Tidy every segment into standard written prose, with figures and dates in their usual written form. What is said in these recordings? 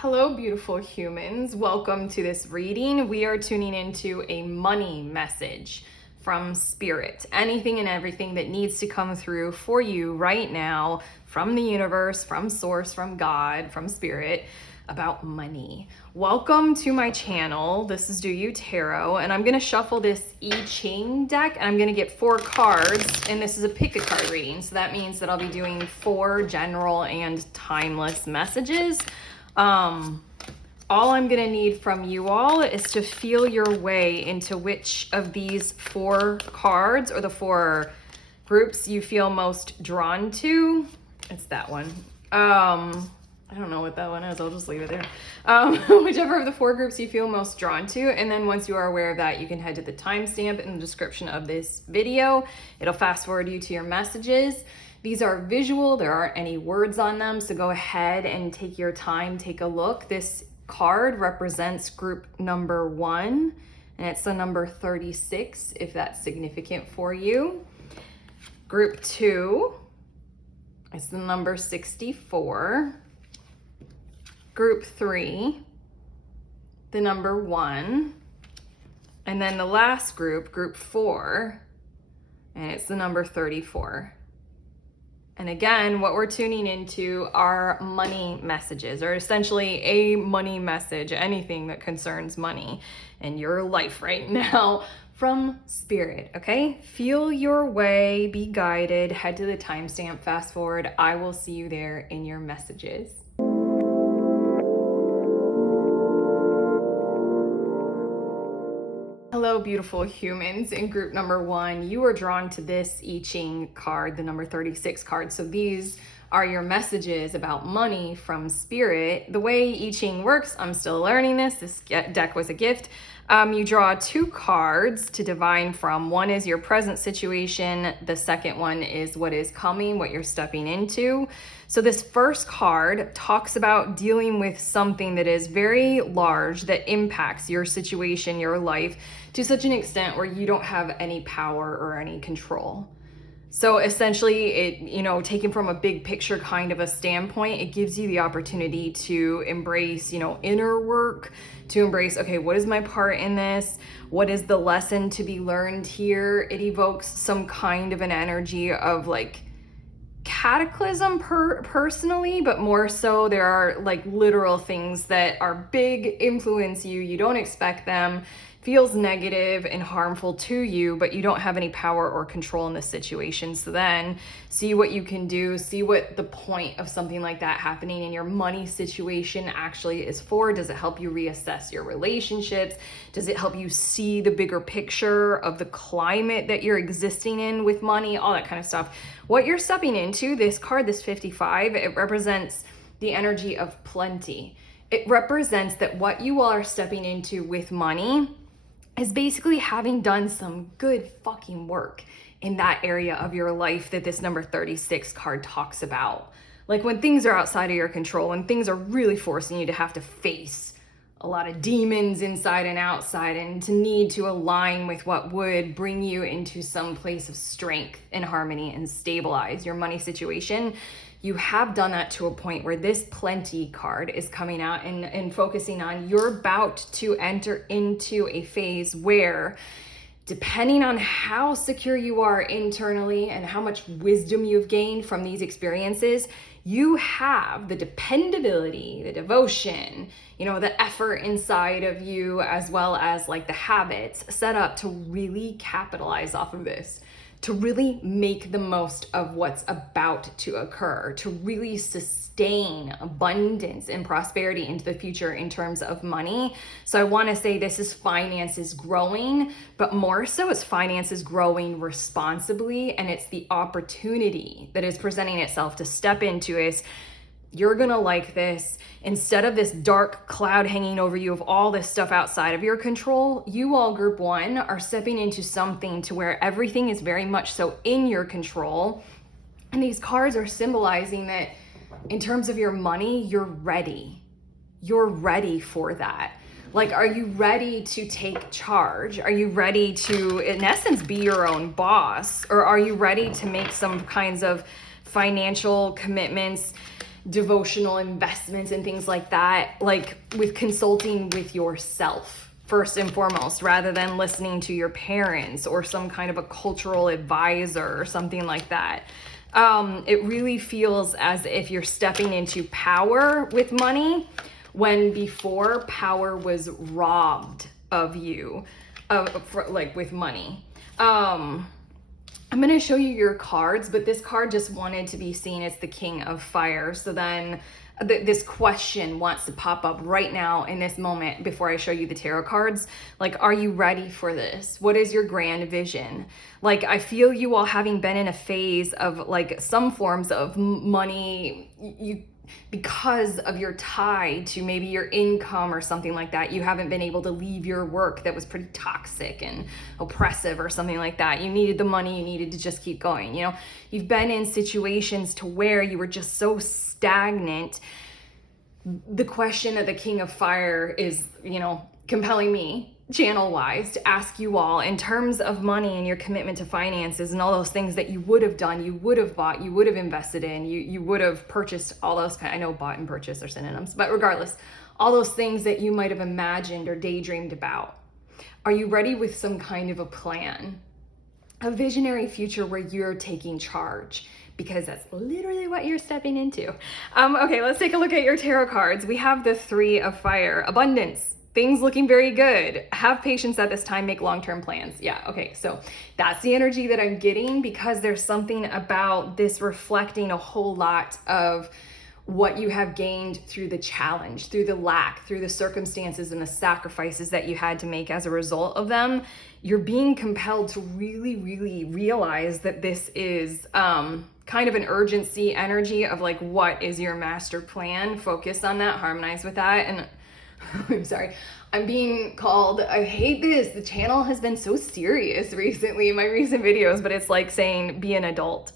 Hello, beautiful humans. Welcome to this reading. We are tuning into a money message from Spirit. Anything and everything that needs to come through for you right now from the universe, from Source, from God, from Spirit about money. Welcome to my channel. This is Do You Tarot, and I'm going to shuffle this I Ching deck, and I'm going to get 4 cards, and this is a pick a card reading. So that means that I'll be doing 4 general and timeless messages. All I'm gonna need from you all is to feel your way into which of these 4 cards or the 4 groups you feel most drawn to. It's that one. I don't know what that one is. I'll just leave it there. Whichever of the 4 groups you feel most drawn to. And then once you are aware of that, you can head to the timestamp in the description of this video. It'll fast forward you to your messages. These are visual, there aren't any words on them, so go ahead and take your time, take a look. This card represents group number 1, and it's the number 36, if that's significant for you. Group 2 is the number 64. Group 3, the number 1. And then the last group, group 4, and it's the number 34. And again, what we're tuning into are money messages, or essentially a money message, anything that concerns money in your life right now from Spirit, okay? Feel your way, be guided, head to the timestamp, fast forward. I will see you there in your messages. Hello, beautiful humans. In group number 1, you are drawn to this I Ching card, the number 36 card. So these are your messages about money from Spirit. The way I Ching works, I'm still learning this. This deck was a gift. You draw 2 cards to divine from. One is your present situation. The second one is what is coming, what you're stepping into. So this first card talks about dealing with something that is very large, that impacts your situation, your life, to such an extent where you don't have any power or any control. So essentially, it, taken from a big picture kind of a standpoint, it gives you the opportunity to embrace, inner work, to embrace, okay, what is my part in this? What is the lesson to be learned here? It evokes some kind of an energy of like cataclysm personally, but more so there are like literal things that are big, influence you, you don't expect them, feels negative and harmful to you, but you don't have any power or control in this situation. So then see what you can do, see what the point of something like that happening in your money situation actually is for. Does it help you reassess your relationships? Does it help you see the bigger picture of the climate that you're existing in with money? All that kind of stuff. What you're stepping into, this card, this 55, it represents the energy of plenty. It represents that what you all are stepping into with money is basically having done some good fucking work in that area of your life that this number 36 card talks about. Like when things are outside of your control, when things are really forcing you to have to face a lot of demons inside and outside, and to need to align with what would bring you into some place of strength and harmony and stabilize your money situation. You have done that to a point where this plenty card is coming out and focusing on you're about to enter into a phase where, depending on how secure you are internally and how much wisdom you've gained from these experiences, you have the dependability, the devotion, the effort inside of you, as well as like the habits set up to really capitalize off of this, to really make the most of what's about to occur, to really sustain abundance and prosperity into the future in terms of money. So I want to say this is finances growing, but more so it's finances growing responsibly, and it's the opportunity that is presenting itself to step into it. You're gonna like this. Instead of this dark cloud hanging over you of all this stuff outside of your control, you all, group 1, are stepping into something to where everything is very much so in your control. And these cards are symbolizing that in terms of your money, you're ready. You're ready for that. Like, are you ready to take charge? Are you ready to, in essence, be your own boss? Or are you ready to make some kinds of financial commitments devotional investments and things like that, like with consulting with yourself first and foremost, rather than listening to your parents or some kind of a cultural advisor or something like that. It really feels as if you're stepping into power with money, when before power was robbed of you, like with money. I'm going to show you your cards, but this card just wanted to be seen as the King of Fire. So then this question wants to pop up right now in this moment before I show you the tarot cards. Like, are you ready for this? What is your grand vision? Like, I feel you all having been in a phase of like some forms of money, because of your tie to maybe your income or something like that, you haven't been able to leave your work that was pretty toxic and oppressive or something like that. You needed the money, you needed to just keep going. You know, you've been in situations to where you were just so stagnant. The question of the King of Fire is, you know, compelling me channel wise to ask you all, in terms of money and your commitment to finances and all those things that you would have done, you would have bought, you would have invested in, you would have purchased, all those kind, I know bought and purchase are synonyms, but regardless, all those things that you might have imagined or daydreamed about. Are you ready with some kind of a plan, a visionary future where you're taking charge? Because that's literally what you're stepping into. Okay, let's take a look at your tarot cards. We have the Three of Fire, abundance. Things looking very good. Have patience at this time, make long-term plans. Yeah, okay, so that's the energy that I'm getting, because there's something about this reflecting a whole lot of what you have gained through the challenge, through the lack, through the circumstances and the sacrifices that you had to make as a result of them. You're being compelled to really, really realize that this is kind of an urgency energy of like, what is your master plan? Focus on that, harmonize with that. And I'm sorry, I'm being called, I hate this. The channel has been so serious recently in my recent videos, but it's like saying, be an adult.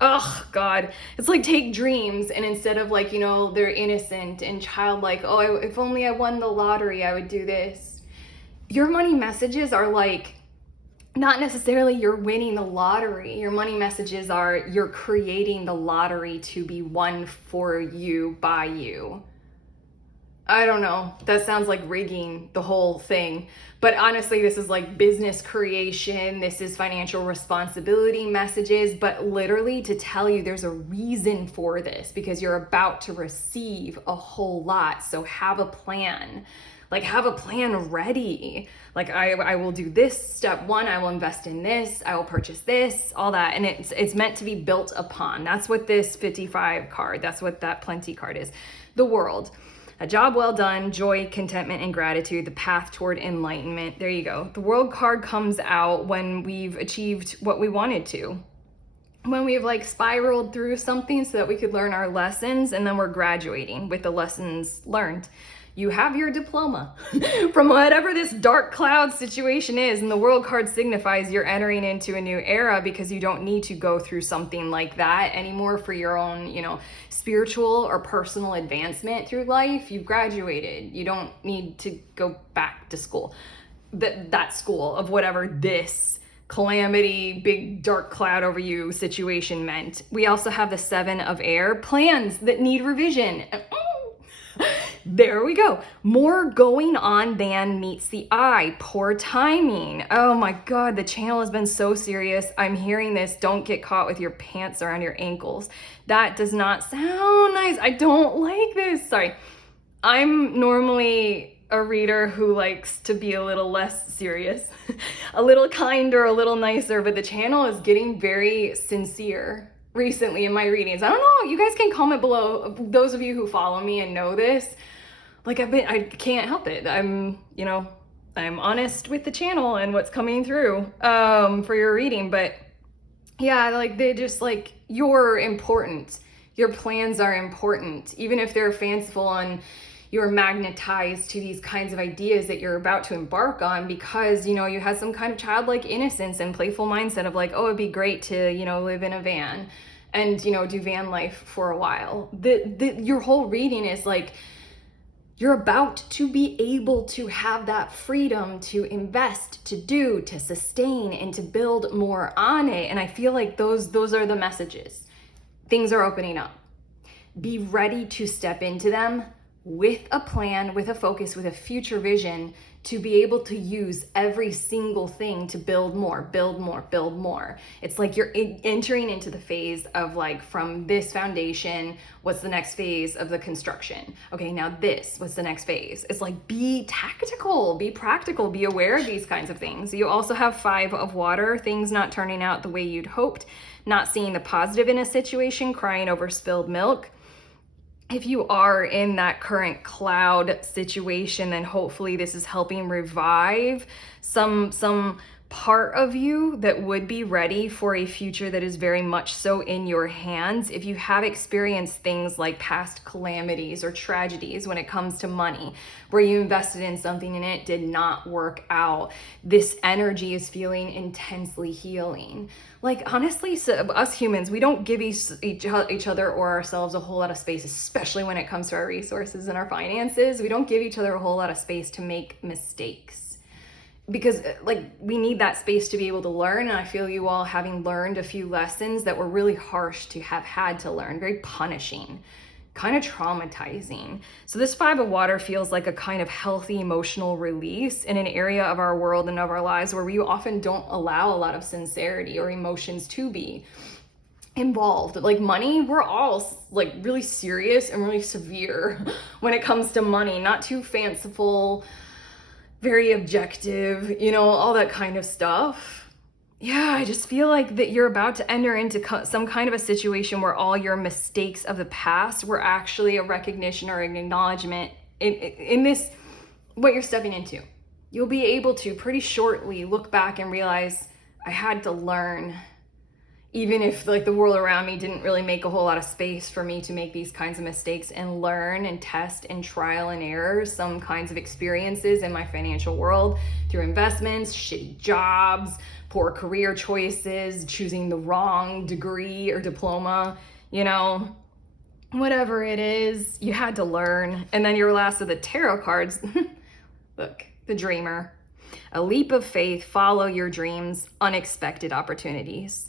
Oh God, it's like take dreams, and instead of like, you know, they're innocent and childlike, oh, if only I won the lottery, I would do this. Your money messages are like, not necessarily you're winning the lottery. Your money messages are you're creating the lottery to be won for you by you. I don't know, that sounds like rigging the whole thing. But honestly, this is like business creation. This is financial responsibility messages, but literally to tell you there's a reason for this, because you're about to receive a whole lot. So have a plan. Like, have a plan ready. Like, I will do this, step one, I will invest in this, I will purchase this, all that. And it's meant to be built upon. That's what this 55 card, that's what that plenty card is. The World. A job well done, joy, contentment, and gratitude, the path toward enlightenment. There you go. The World card comes out when we've achieved what we wanted to. When we've like spiraled through something so that we could learn our lessons, and then we're graduating with the lessons learned. You have your diploma from whatever this dark cloud situation is, and the World card signifies you're entering into a new era, because you don't need to go through something like that anymore for your own, you know, spiritual or personal advancement through life. You've graduated. You don't need to go back to school. That school of whatever this calamity, big dark cloud over you situation meant. We also have the Seven of Air, plans that need revision. There we go. More going on than meets the eye. Poor timing. Oh my God, the channel has been so serious. I'm hearing this. Don't get caught with your pants around your ankles. That does not sound nice. I don't like this. Sorry. I'm normally a reader who likes to be a little less serious, a little kinder, a little nicer, but the channel is getting very sincere recently in my readings. I don't know. You guys can comment below. Those of you who follow me and know this, like I can't help it. I'm honest with the channel and what's coming through for your reading. But yeah, like they just like, you're important. Your plans are important, even if they're fanciful, and you're magnetized to these kinds of ideas that you're about to embark on, because, you know, you had some kind of childlike innocence and playful mindset of like, oh, it'd be great to, you know, live in a van and, you know, do van life for a while. Your whole reading is like, you're about to be able to have that freedom to invest, to do, to sustain, and to build more on it. And I feel like those are the messages. Things are opening up. Be ready to step into them with a plan, with a focus, with a future vision, to be able to use every single thing to build more, build more, build more. It's like you're entering into the phase of like, from this foundation, what's the next phase of the construction? Okay, now this, what's the next phase? It's like, be tactical, be practical, be aware of these kinds of things. You also have 5 of water, things not turning out the way you'd hoped, not seeing the positive in a situation, crying over spilled milk. If you are in that current cloud situation, then hopefully this is helping revive some part of you that would be ready for a future that is very much so in your hands. If you have experienced things like past calamities or tragedies when it comes to money, where you invested in something and it did not work out, this energy is feeling intensely healing. Like, honestly, so us humans, we don't give each other or ourselves a whole lot of space, especially when it comes to our resources and our finances. We don't give each other a whole lot of space to make mistakes, because like, we need that space to be able to learn. And I feel you all having learned a few lessons that were really harsh to have had to learn, very punishing, kind of traumatizing. So this 5 of water feels like a kind of healthy emotional release in an area of our world and of our lives where we often don't allow a lot of sincerity or emotions to be involved. Like money, we're all like really serious and really severe when it comes to money, not too fanciful, very objective, you know, all that kind of stuff. Yeah, I just feel like that you're about to enter into some kind of a situation where all your mistakes of the past were actually a recognition or an acknowledgement in this, what you're stepping into. You'll be able to pretty shortly look back and realize, I had to learn, even if like the world around me didn't really make a whole lot of space for me to make these kinds of mistakes and learn and test and trial and error some kinds of experiences in my financial world through investments, shitty jobs, poor career choices, choosing the wrong degree or diploma, you know, whatever it is, you had to learn. And then your last of the tarot cards, look, the dreamer. A leap of faith, follow your dreams, unexpected opportunities.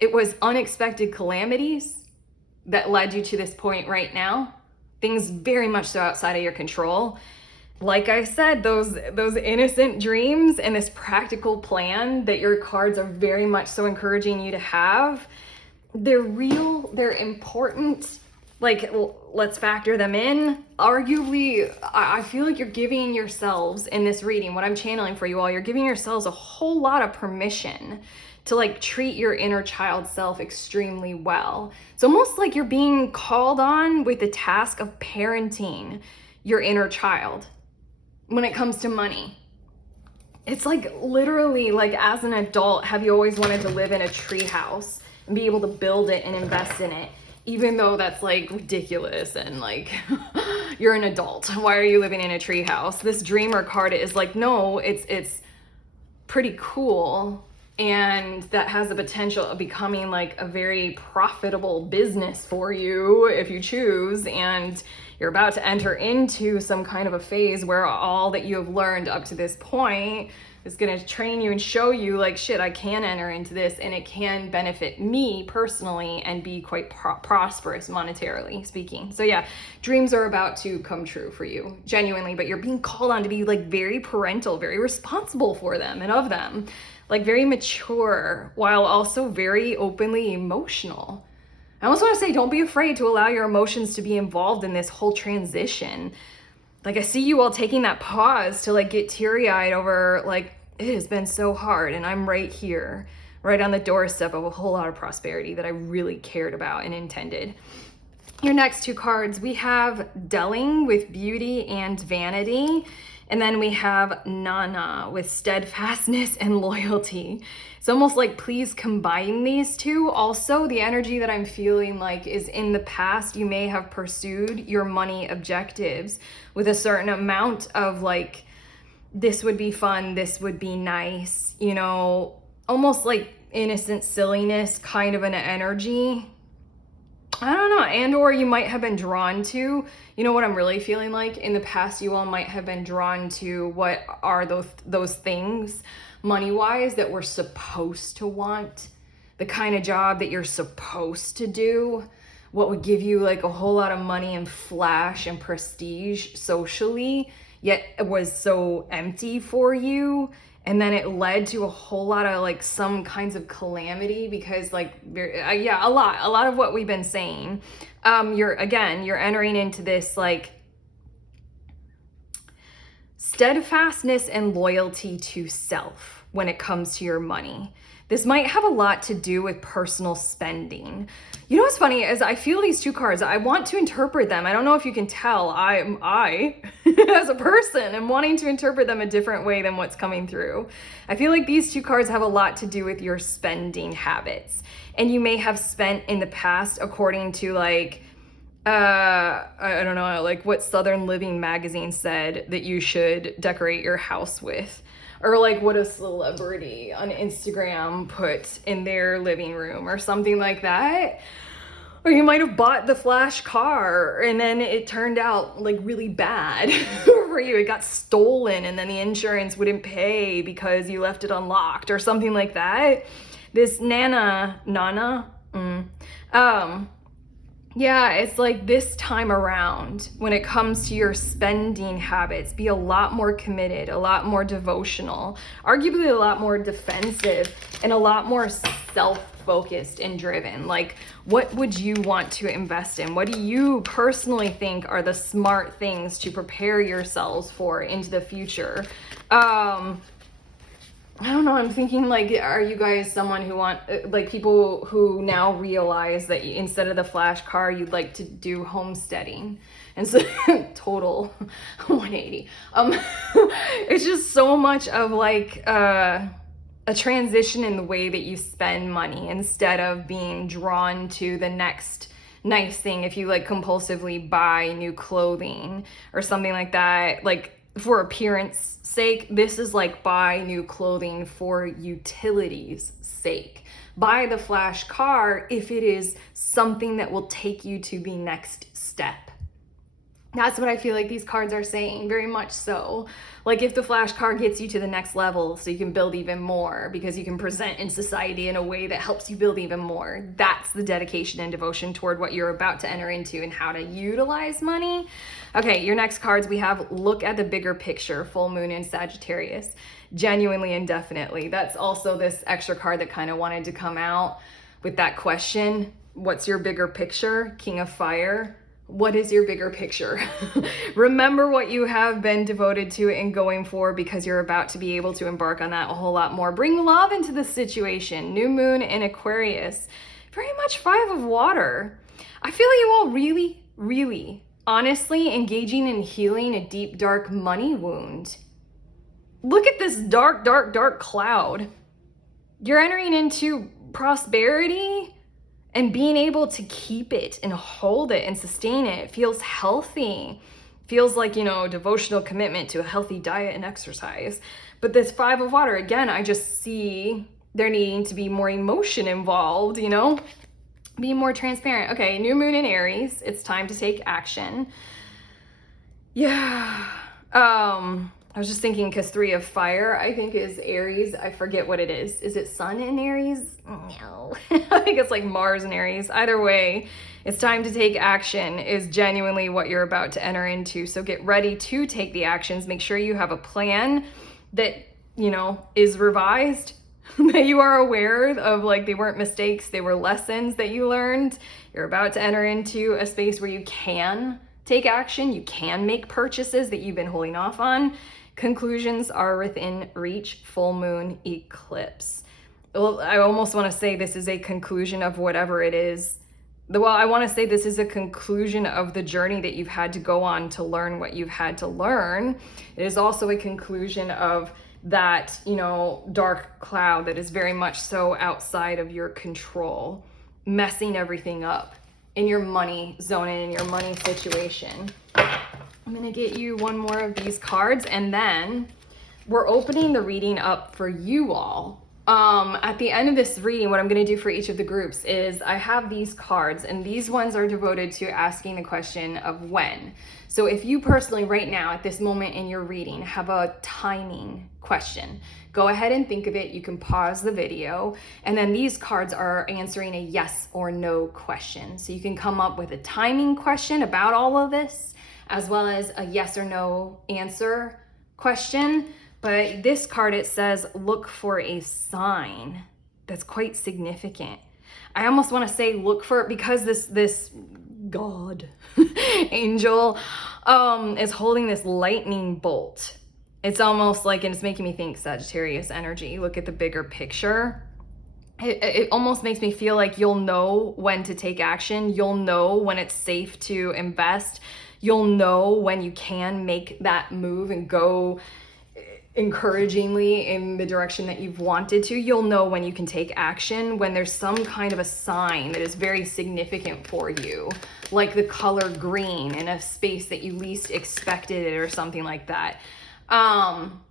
It was unexpected calamities that led you to this point right now. Things very much so outside of your control. Like I said, those innocent dreams and this practical plan that your cards are very much so encouraging you to have, they're real, they're important. Like, let's factor them in. Arguably, I feel like you're giving yourselves in this reading, what I'm channeling for you all, you're giving yourselves a whole lot of permission to like treat your inner child self extremely well. It's almost like you're being called on with the task of parenting your inner child when it comes to money. It's like literally, like, as an adult, have you always wanted to live in a tree house and be able to build it and invest in it, even though that's like ridiculous and like you're an adult, why are you living in a tree house? This dreamer card is like, no, it's pretty cool, and that has the potential of becoming like a very profitable business for you if you choose. And you're about to enter into some kind of a phase where all that you have learned up to this point is going to train you and show you like, shit, I can enter into this and it can benefit me personally and be quite prosperous monetarily speaking. So yeah, dreams are about to come true for you, genuinely, but you're being called on to be like very parental, very responsible for them and of them, like very mature, while also very openly emotional. I also want to say, don't be afraid to allow your emotions to be involved in this whole transition. Like, I see you all taking that pause to like get teary-eyed over like, it has been so hard and I'm right here, right on the doorstep of a whole lot of prosperity that I really cared about and intended. Your next 2 cards, we have Delling with beauty and vanity. And then we have Nana with steadfastness and loyalty. It's almost like, please combine these two. Also, the energy that I'm feeling like is in the past, you may have pursued your money objectives with a certain amount of like, this would be fun, this would be nice, you know, almost like innocent silliness kind of an energy. I don't know, and or you might have been drawn to, you know what I'm really feeling like? In the past, you all might have been drawn to what are those things, money-wise, that we're supposed to want, the kind of job that you're supposed to do, what would give you like a whole lot of money and flash and prestige socially, yet it was so empty for you. And then it led to a whole lot of like some kinds of calamity because like, yeah, a lot of what we've been saying. You're entering into this like steadfastness and loyalty to self when it comes to your money. This might have a lot to do with personal spending. You know what's funny is I feel these two cards, I want to interpret them. I don't know if you can tell, I as a person am wanting to interpret them a different way than what's coming through. I feel like these two cards have a lot to do with your spending habits. And you may have spent in the past according to like, I don't know, like what Southern Living magazine said that you should decorate your house with. Or like what a celebrity on Instagram put in their living room or something like that. Or you might have bought the flash car and then it turned out like really bad for you. It got stolen and then the insurance wouldn't pay because you left it unlocked or something like that. This Nana, yeah, it's like this time around, when it comes to your spending habits, be a lot more committed, a lot more devotional, arguably a lot more defensive, and a lot more self-focused and driven. Like, what would you want to invest in? What do you personally think are the smart things to prepare yourselves for into the future? I don't know, I'm thinking like, are you guys someone who like people who now realize that instead of the flash car, you'd like to do homesteading? And so total 180. It's just so much of like a transition in the way that you spend money instead of being drawn to the next nice thing. If you like compulsively buy new clothing or something like that, like for appearance sake, this is like buy new clothing for utility's sake. Buy the flash car if it is something that will take you to the next step. That's what I feel like these cards are saying, very much so. Like if the flash car gets you to the next level so you can build even more because you can present in society in a way that helps you build even more. That's the dedication and devotion toward what you're about to enter into and how to utilize money. Okay, your next cards we have look at the bigger picture, full moon in Sagittarius, genuinely and definitely. That's also this extra card that kind of wanted to come out with that question. What's your bigger picture? King of Fire. What is your bigger picture? Remember what you have been devoted to and going for because you're about to be able to embark on that a whole lot more. Bring love into the situation. New moon in Aquarius. Very much 5 of water. I feel you all really, really honestly engaging in healing a deep, dark money wound. Look at this dark, dark, dark cloud. You're entering into prosperity. And being able to keep it and hold it and sustain it feels healthy. Feels like, you know, devotional commitment to a healthy diet and exercise. But this 5 of water, again, I just see there needing to be more emotion involved, you know? Being more transparent. Okay, new moon in Aries. It's time to take action. Yeah. I was just thinking because 3 of fire, I think is Aries. I forget what it is. Is it sun in Aries? No. I think it's like Mars in Aries. Either way, it's time to take action is genuinely what you're about to enter into. So get ready to take the actions. Make sure you have a plan that, you know, is revised, that you are aware of, like they weren't mistakes, they were lessons that you learned. You're about to enter into a space where you can take action. You can make purchases that you've been holding off on. Conclusions are within reach. Full moon eclipse. Well, I almost want to say this is a conclusion of whatever it is. Well, I want to say this is a conclusion of the journey that you've had to go on to learn what you've had to learn. It is also a conclusion of that, you know, dark cloud that is very much so outside of your control, messing everything up in your money zone and in your money situation. I'm gonna get you one more of these cards and then we're opening the reading up for you all. At the end of this reading, what I'm going to do for each of the groups is I have these cards, and these ones are devoted to asking the question of when. So if you personally right now at this moment in your reading have a timing question, go ahead and think of it. You can pause the video, and then these cards are answering a yes or no question. So you can come up with a timing question about all of this, as well as a yes or no answer question. But this card, it says, look for a sign that's quite significant. I almost want to say look for it because this God angel is holding this lightning bolt. It's almost like, and it's making me think Sagittarius energy. Look at the bigger picture. It almost makes me feel like you'll know when to take action. You'll know when it's safe to invest. You'll know when you can make that move and go encouragingly in the direction that you've wanted to. You'll know when you can take action, when there's some kind of a sign that is very significant for you, like the color green in a space that you least expected it or something like that.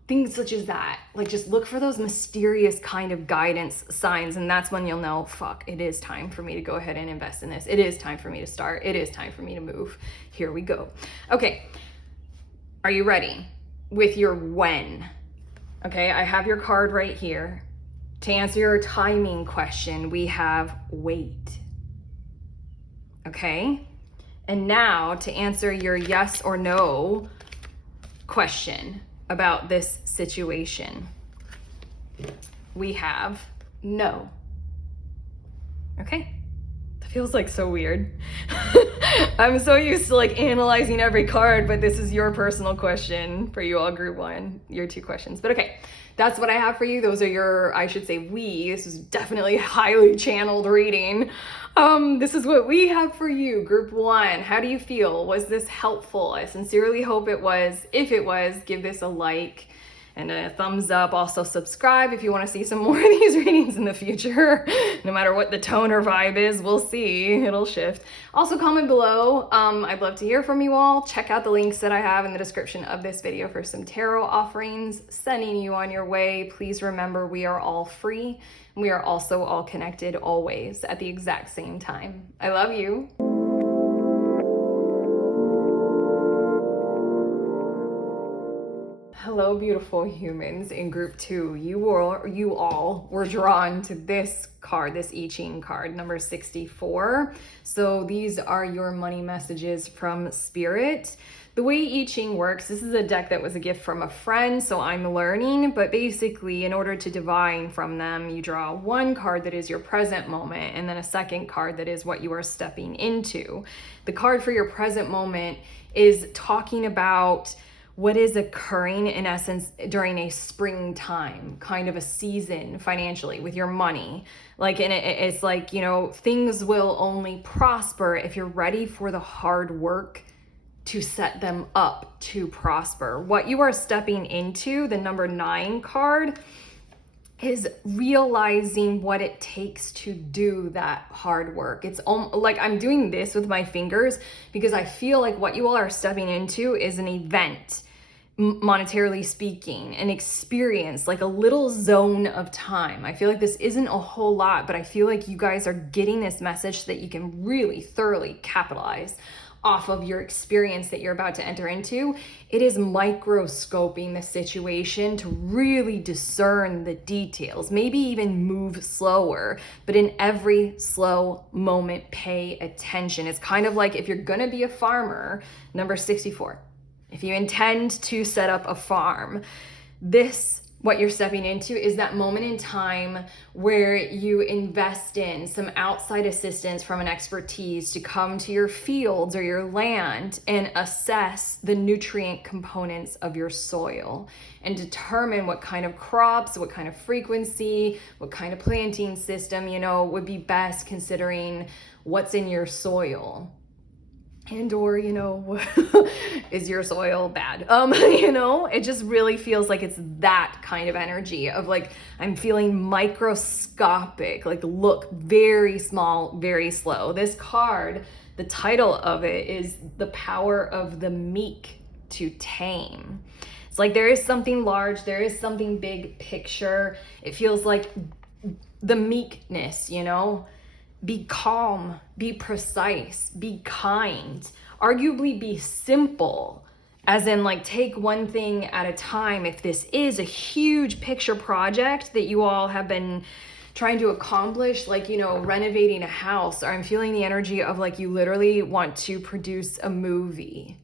Things such as that. Like, just look for those mysterious kind of guidance signs, and that's when you'll know, fuck, it is time for me to go ahead and invest in this. It is time for me to start. It is time for me to move. Here we go. Okay, are you ready with your when? Okay, I have your card right here. To answer your timing question, we have wait. Okay, and now to answer your yes or no question about this situation, we have no. Okay, that feels like so weird. I'm so used to like analyzing every card, but this is your personal question for you all, group one, your two questions. But okay, that's what I have for you. Those are your, I should say this is definitely highly channeled reading. This is what we have for you, group one. How do you feel? Was this helpful? I sincerely hope it was. If it was, give this a like and a thumbs up. Also subscribe if you want to see some more of these readings in the future. No matter what the tone or vibe is, we'll see. It'll shift. Also comment below. I'd love to hear from you all. Check out the links that I have in the description of this video for some tarot offerings. Sending you on your way. Please remember, we are all free. We are also all connected always at the exact same time. I love you. Hello, beautiful humans in group two. You all were drawn to this card, this I Ching card, number 64. So these are your money messages from Spirit. The way I Ching works, this is a deck that was a gift from a friend, so I'm learning, but basically in order to divine from them, you draw one card that is your present moment and then a second card that is what you are stepping into. The card for your present moment is talking about what is occurring in essence during a springtime kind of a season financially with your money. Like, and it's like, you know, things will only prosper if you're ready for the hard work to set them up to prosper. What you are stepping into, the number 9 card, is realizing what it takes to do that hard work. It's like I'm doing this with my fingers because I feel like what you all are stepping into is an event, monetarily speaking, an experience, like a little zone of time. I feel like this isn't a whole lot, but I feel like you guys are getting this message so that you can really thoroughly capitalize off of your experience that you're about to enter into. It is microscoping the situation to really discern the details, maybe even move slower, but in every slow moment, pay attention. It's kind of like if you're gonna be a farmer, number 64, if you intend to set up a farm, what you're stepping into is that moment in time where you invest in some outside assistance from an expertise to come to your fields or your land and assess the nutrient components of your soil and determine what kind of crops, what kind of frequency, what kind of planting system, you know, would be best considering what's in your soil. And or, you know, is your soil bad? You know, it just really feels like it's that kind of energy of like, I'm feeling microscopic, like look very small, very slow. This card, the title of it is The Power of the Meek to Tame. It's like there is something large, there is something big picture. It feels like the meekness, you know? Be calm, be precise, be kind, arguably be simple, as in like take one thing at a time. If this is a huge picture project that you all have been trying to accomplish, like, you know, renovating a house, or I'm feeling the energy of like you literally want to produce a movie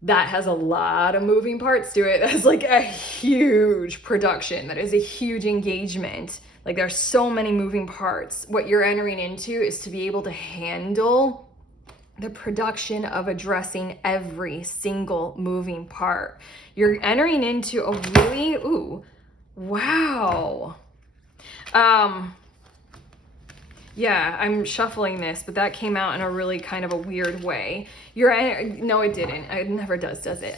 that has a lot of moving parts to it. That's like a huge production. That is a huge engagement. Like there's so many moving parts. What you're entering into is to be able to handle the production of addressing every single moving part. You're entering into a really, ooh, wow. Yeah, I'm shuffling this, but that came out in a really kind of a weird way. No, it didn't. It never does it?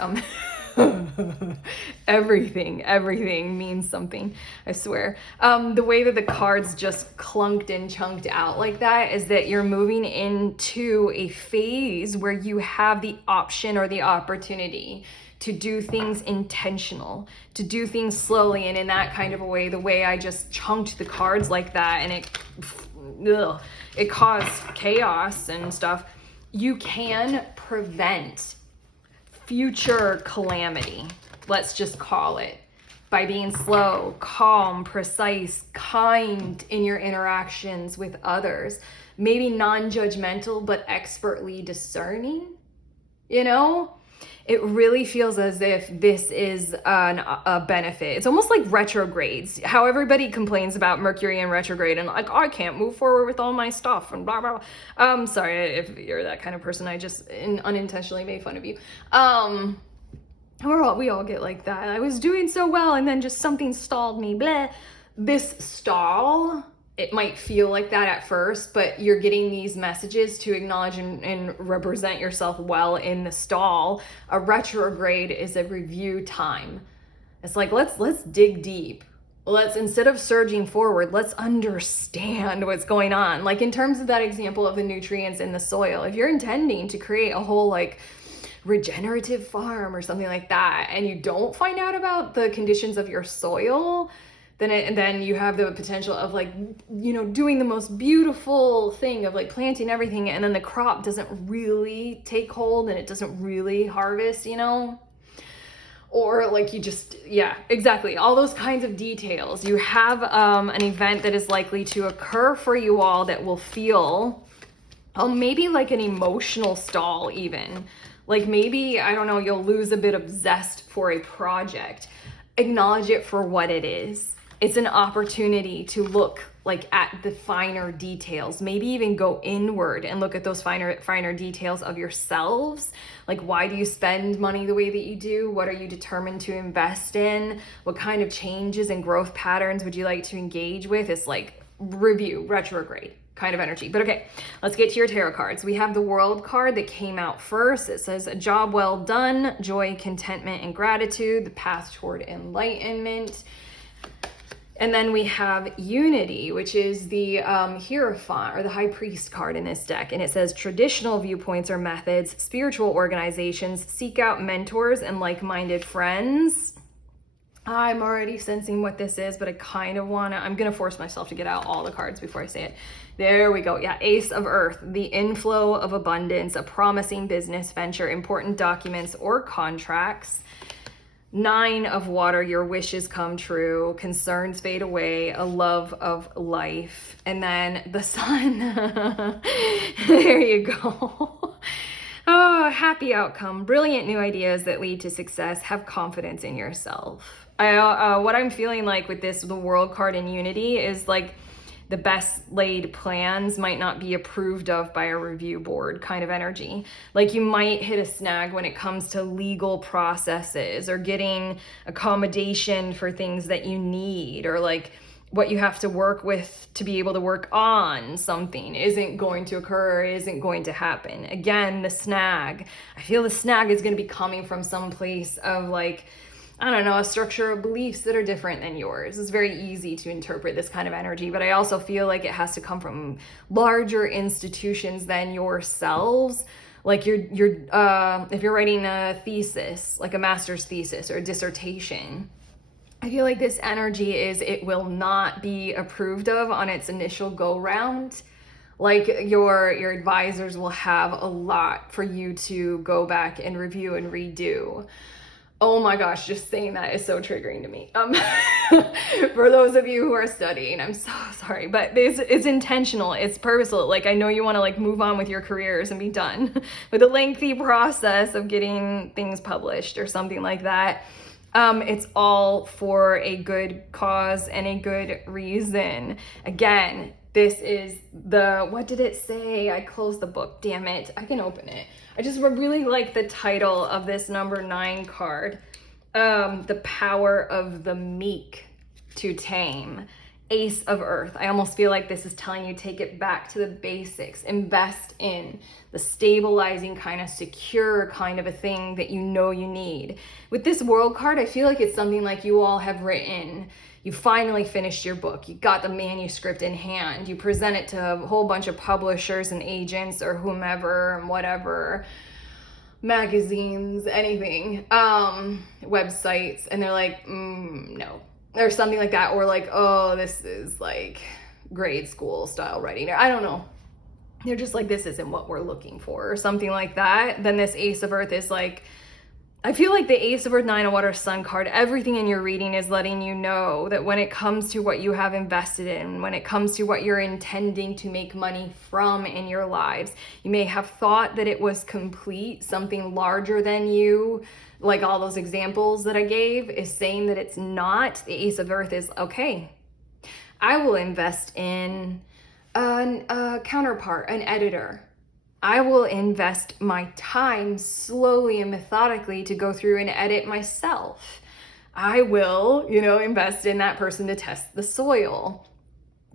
Everything means something, I swear. The way that the cards just clunked and chunked out like that is that you're moving into a phase where you have the option or the opportunity to do things intentional, to do things slowly, and in that kind of a way, the way I just chunked the cards like that, and it caused chaos and stuff. You can prevent future calamity, let's just call it, by being slow, calm, precise, kind in your interactions with others. Maybe non-judgmental, but expertly discerning, you know? It really feels as if this is a benefit. It's almost like retrogrades. How everybody complains about Mercury in retrograde and like, oh, I can't move forward with all my stuff and blah, blah, blah. Sorry if you're that kind of person. I just unintentionally made fun of you. We all get like that. I was doing so well and then just something stalled me, blah. This stall, it might feel like that at first, but you're getting these messages to acknowledge and represent yourself well in the stall. A retrograde is a review time. It's like, let's dig deep. Instead of surging forward, let's understand what's going on. Like in terms of that example of the nutrients in the soil, if you're intending to create a whole like regenerative farm or something like that, and you don't find out about the conditions of your soil, then you have the potential of like, you know, doing the most beautiful thing of like planting everything, and then the crop doesn't really take hold and it doesn't really harvest, you know? Or like you just, yeah, exactly. All those kinds of details. You have an event that is likely to occur for you all that will feel, maybe like an emotional stall even. Like maybe, I don't know, you'll lose a bit of zest for a project. Acknowledge it for what it is. It's an opportunity to look like at the finer details, maybe even go inward and look at those finer details of yourselves. Like, why do you spend money the way that you do? What are you determined to invest in? What kind of changes and growth patterns would you like to engage with? It's like review, retrograde kind of energy. But okay, let's get to your tarot cards. We have the World card that came out first. It says, a job well done, joy, contentment, and gratitude, the path toward enlightenment. And then we have Unity, which is the Hierophant or the High Priest card in this deck. And it says traditional viewpoints or methods, spiritual organizations, seek out mentors and like-minded friends. I'm already sensing what this is, but I kind of I'm going to force myself to get out all the cards before I say it. There we go. Yeah, Ace of Earth, the inflow of abundance, a promising business venture, important documents or contracts. 9 of Water, your wishes come true, concerns fade away, a love of life. And then the Sun, there you go. Oh, happy outcome, brilliant new ideas that lead to success, have confidence in yourself. What I'm feeling like with this, the World card in Unity, is like the best laid plans might not be approved of by a review board kind of energy. Like you might hit a snag when it comes to legal processes or getting accommodation for things that you need, or like what you have to work with to be able to work on something isn't going to occur, isn't going to happen. Again, the snag. I feel the snag is going to be coming from some place of like, I don't know, a structure of beliefs that are different than yours. It's very easy to interpret this kind of energy, but I also feel like it has to come from larger institutions than yourselves, Like if you're writing a thesis, like a master's thesis or a dissertation, I feel like this energy is, it will not be approved of on its initial go round. Like your advisors will have a lot for you to go back and review and redo. Oh my gosh, just saying that is so triggering to me. For those of you who are studying, I'm so sorry, but it's intentional, it's purposeful. Like, I know you want to like move on with your careers and be done with a lengthy process of getting things published or something like that. It's all for a good cause and a good reason. Again, this is what did it say? I closed the book, damn it. I can open it. I just really like the title of this number 9 card. The power of the meek to tame. Ace of Earth. I almost feel like this is telling you, take it back to the basics. Invest in the stabilizing kind of secure kind of a thing that you know you need. With this World card, I feel like it's something like you all have written. You finally finished your book. You got the manuscript in hand. You present it to a whole bunch of publishers and agents or whomever and whatever, magazines, anything, websites, and they're like, no, or something like that. Or like, oh, this is like grade school style writing. I don't know. They're just like, this isn't what we're looking for or something like that. Then this Ace of Earth is like, I feel like the Ace of Earth, 9 of Water, Sun card, everything in your reading is letting you know that when it comes to what you have invested in, when it comes to what you're intending to make money from in your lives, you may have thought that it was complete, something larger than you, like all those examples that I gave, is saying that it's not. The Ace of Earth is, okay, I will invest in a counterpart, an editor. I will invest my time slowly and methodically to go through and edit myself. I will, invest in that person to test the soil,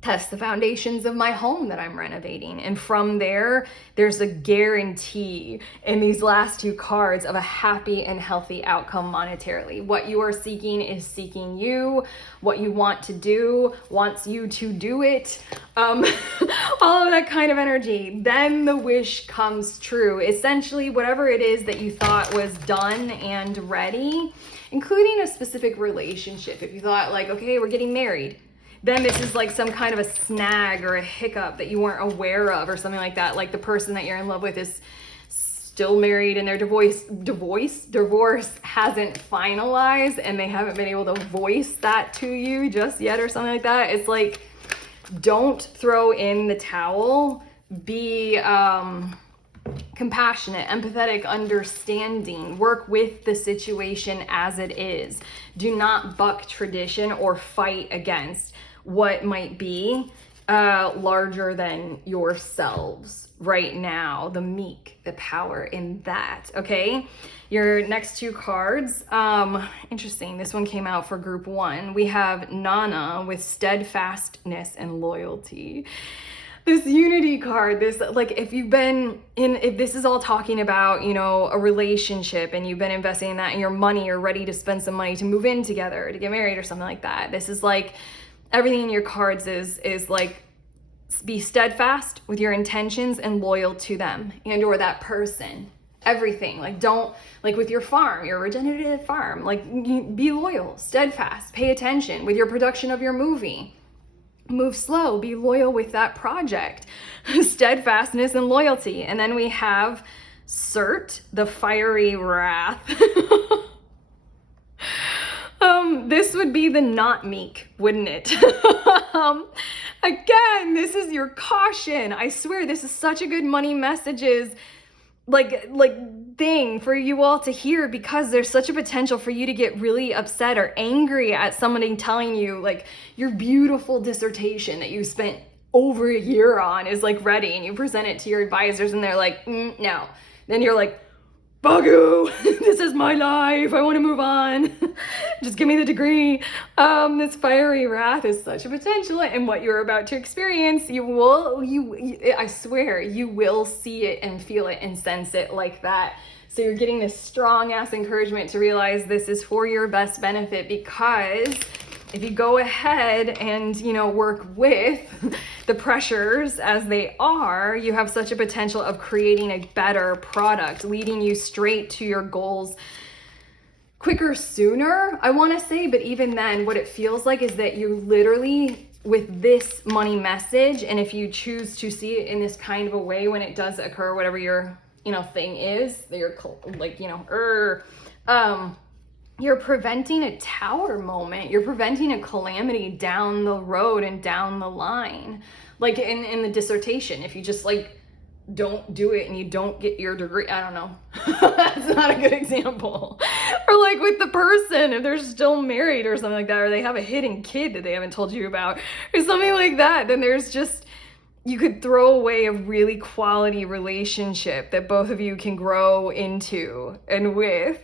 test the foundations of my home that I'm renovating. And from there, there's a guarantee in these last 2 cards of a happy and healthy outcome monetarily. What you are seeking is seeking you. What you want to do wants you to do it. All of that kind of energy. Then the wish comes true. Essentially, whatever it is that you thought was done and ready, including a specific relationship. If you thought like, okay, we're getting married, then this is like some kind of a snag or a hiccup that you weren't aware of or something like that. Like the person that you're in love with is still married and their divorce hasn't finalized and they haven't been able to voice that to you just yet or something like that. It's like, don't throw in the towel. Be compassionate, empathetic, understanding. Work with the situation as it is. Do not buck tradition or fight against what might be larger than yourselves right now. The meek, the power in that, okay? Your next 2 cards, interesting. This one came out for group 1. We have Nana with steadfastness and loyalty. This unity card, this, like, if this is all talking about, a relationship and you've been investing in that and your money, you're ready to spend some money to move in together, to get married or something like that. This is like, everything in your cards is like, be steadfast with your intentions and loyal to them and or that person. Everything. Like, don't, like with your farm, your regenerative farm, like, be loyal, steadfast, pay attention with your production of your movie. Move slow, be loyal with that project. Steadfastness and loyalty. And then we have Surt, the fiery wrath. This would be the not meek, wouldn't it? Again, this is your caution. I swear, this is such a good money messages like thing for you all to hear, because there's such a potential for you to get really upset or angry at somebody telling you like your beautiful dissertation that you spent over a year on is like ready, and you present it to your advisors and they're like, no. Then you're like, bugoo, this is my life, I want to move on. Just give me the degree. This fiery wrath is such a potential, and what you're about to experience, I swear, you will see it and feel it and sense it like that. So you're getting this strong ass encouragement to realize this is for your best benefit, because if you go ahead and, work with the pressures as they are, you have such a potential of creating a better product, leading you straight to your goals quicker, sooner, I want to say. But even then, what it feels like is that you literally, with this money message, and if you choose to see it in this kind of a way when it does occur, whatever your, thing is, that you're like, you're preventing a tower moment. You're preventing a calamity down the road and down the line. Like in the dissertation, if you just don't do it and you don't get your degree, I don't know. That's not a good example. Or like with the person, if they're still married or something like that, or they have a hidden kid that they haven't told you about or something like that, then you could throw away a really quality relationship that both of you can grow into and with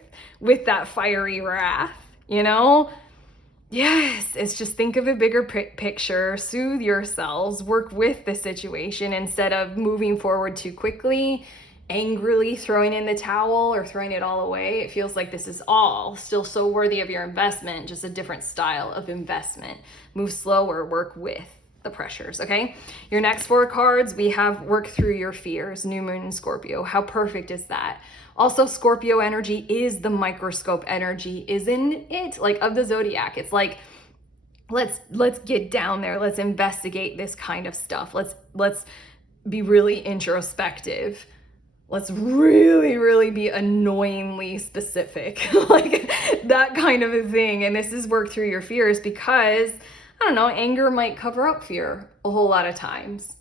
that fiery wrath, Yes, it's just think of a bigger picture, soothe yourselves, work with the situation instead of moving forward too quickly, angrily throwing in the towel or throwing it all away. It feels like this is all still so worthy of your investment, just a different style of investment. Move slower, work with the pressures, okay? Your next 4 cards, we have work through your fears, New Moon and Scorpio. How perfect is that? Also, Scorpio energy is the microscope energy, isn't it? Like of the zodiac. It's like, let's get down there. Let's investigate this kind of stuff. Let's be really introspective. Let's really, really be annoyingly specific, like that kind of a thing. And this is work through your fears because, I don't know, anger might cover up fear a whole lot of times.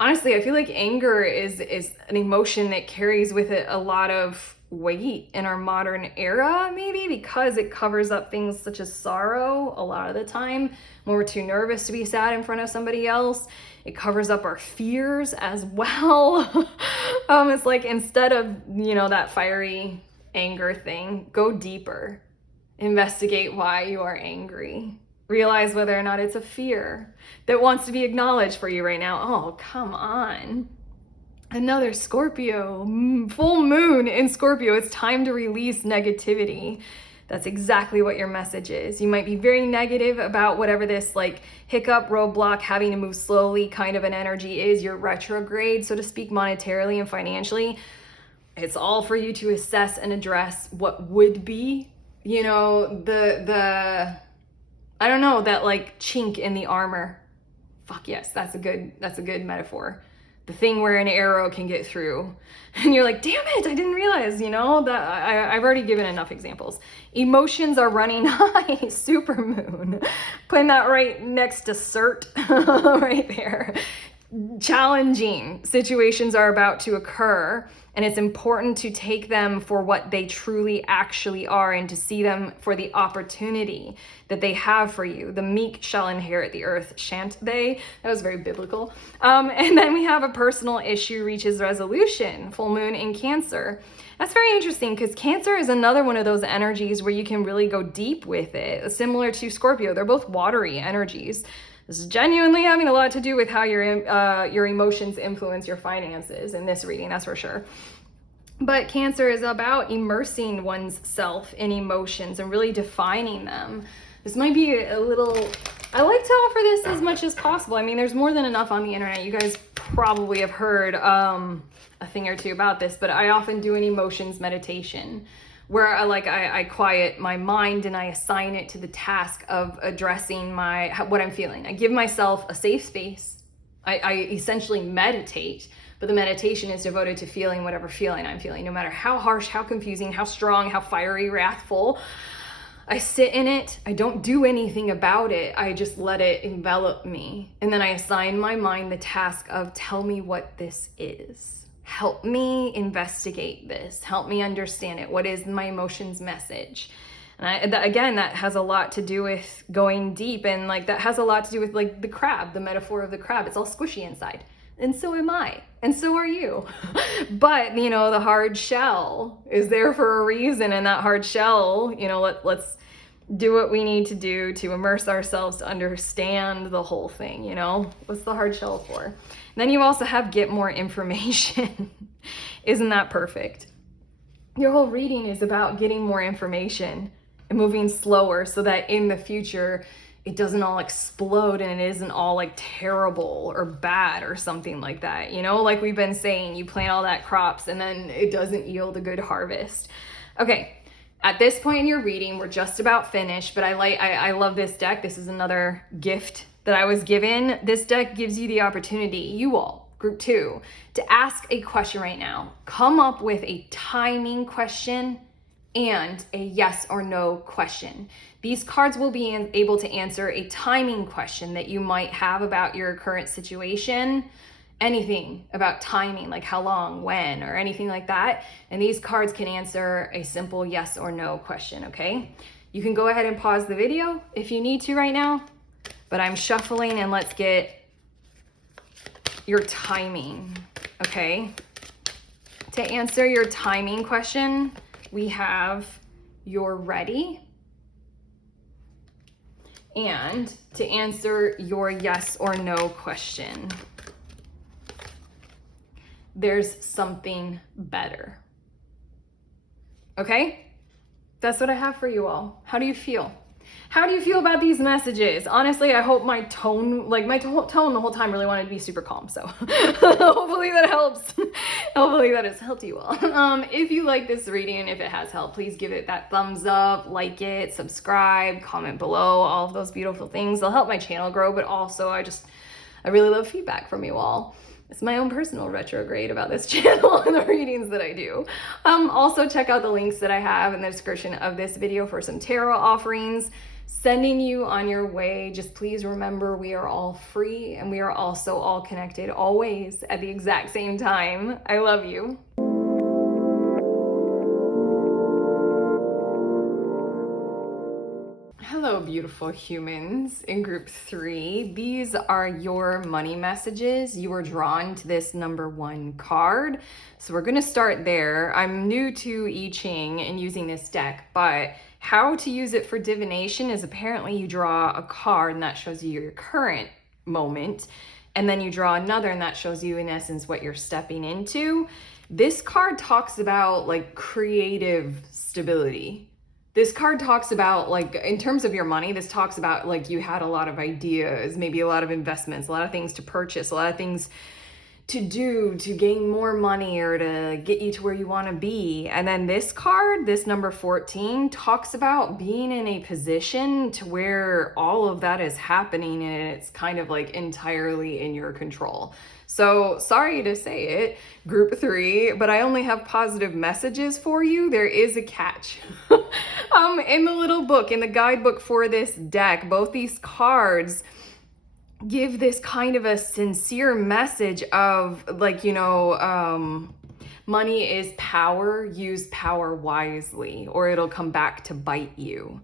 Honestly, I feel like anger is an emotion that carries with it a lot of weight in our modern era, maybe because it covers up things such as sorrow a lot of the time when we're too nervous to be sad in front of somebody else. It covers up our fears as well. It's like instead of, that fiery anger thing, go deeper. Investigate why you are angry. Realize whether or not it's a fear that wants to be acknowledged for you right now. Oh, come on. Another Scorpio, full moon in Scorpio. It's time to release negativity. That's exactly what your message is. You might be very negative about whatever this hiccup, roadblock, having to move slowly kind of an energy is. Your retrograde, so to speak, monetarily and financially. It's all for you to assess and address what would be, I don't know, that chink in the armor. Fuck yes, that's a good metaphor. The thing where an arrow can get through. And you're like, damn it, I didn't realize, that I've already given enough examples. Emotions are running high, supermoon. Putting that right next to cert, right there. Challenging situations are about to occur, and it's important to take them for what they truly actually are and to see them for the opportunity that they have for you. The meek shall inherit the earth, shan't they? That was very biblical. And then we have a personal issue reaches resolution, full moon in Cancer. That's very interesting because Cancer is another one of those energies where you can really go deep with it, similar to Scorpio. They're both watery energies. This is genuinely having a lot to do with how your emotions influence your finances in this reading, that's for sure. But Cancer is about immersing one's self in emotions and really defining them. This might be a little, I like to offer this as much as possible. I mean, there's more than enough on the internet. You guys probably have heard a thing or two about this, but I often do an emotions meditation where I quiet my mind and I assign it to the task of addressing what I'm feeling. I give myself a safe space. I essentially meditate, but the meditation is devoted to feeling whatever feeling I'm feeling, no matter how harsh, how confusing, how strong, how fiery, wrathful. I sit in it. I don't do anything about it. I just let it envelop me. And then I assign my mind the task of tell me what this is. Help me investigate this. Help me understand it. What is my emotions message? And that has a lot to do with going deep, and that has a lot to do with the crab, the metaphor of the crab. It's all squishy inside. And so am I. And so are you. But, the hard shell is there for a reason. And that hard shell, let's do what we need to do to immerse ourselves to understand the whole thing, What's the hard shell for? And then you also have get more information. Isn't that perfect? Your whole reading is about getting more information. and moving slower so that in the future, it doesn't all explode and it isn't all like terrible or bad or something like that. You know, like we've been saying, you plant all that crops and then it doesn't yield a good harvest. Okay, at this point in your reading, we're just about finished, but I love this deck. This is another gift that I was given. This deck gives you the opportunity, you all, group 2, to ask a question right now. Come up with a timing question and a yes or no question. These cards will be able to answer a timing question that you might have about your current situation, anything about timing, like how long, when, or anything like that. And these cards can answer a simple yes or no question, okay? You can go ahead and pause the video if you need to right now, but I'm shuffling and let's get your timing, okay? To answer your timing question, we have you're ready. And to answer your yes or no question, there's something better. Okay? That's what I have for you all. How do you feel? How do you feel about these messages? Honestly, I hope my tone, tone the whole time really wanted to be super calm. So hopefully that helps. Hopefully that has helped you all. If you like this reading and if it has helped, please give it that thumbs up, like it, subscribe, comment below, all of those beautiful things. They'll help my channel grow, but also I really love feedback from you all. It's my own personal retrograde about this channel and the readings that I do. Also check out the links that I have in the description of this video for some tarot offerings. Sending you on your way. Just please remember we are all free and we are also all connected always at the exact same time. I love you. Hello, beautiful humans in group 3. These are your money messages. You were drawn to this number 1 card. So we're going to start there. I'm new to I Ching and using this deck, but how to use it for divination is apparently you draw a card and that shows you your current moment. And then you draw another and that shows you in essence what you're stepping into. This card talks about like creative stability. This card talks about, like, in terms of your money, this talks about, like, you had a lot of ideas, maybe a lot of investments, a lot of things to purchase, a lot of things to do to gain more money or to get you to where you want to be. And then this card, this number 14, talks about being in a position to where all of that is happening and it's kind of like entirely in your control. So sorry to say it, group 3, but I only have positive messages for you. There is a catch. In the little book, in the guidebook for this deck, both these cards give this kind of a sincere message of like, money is power, use power wisely, or it'll come back to bite you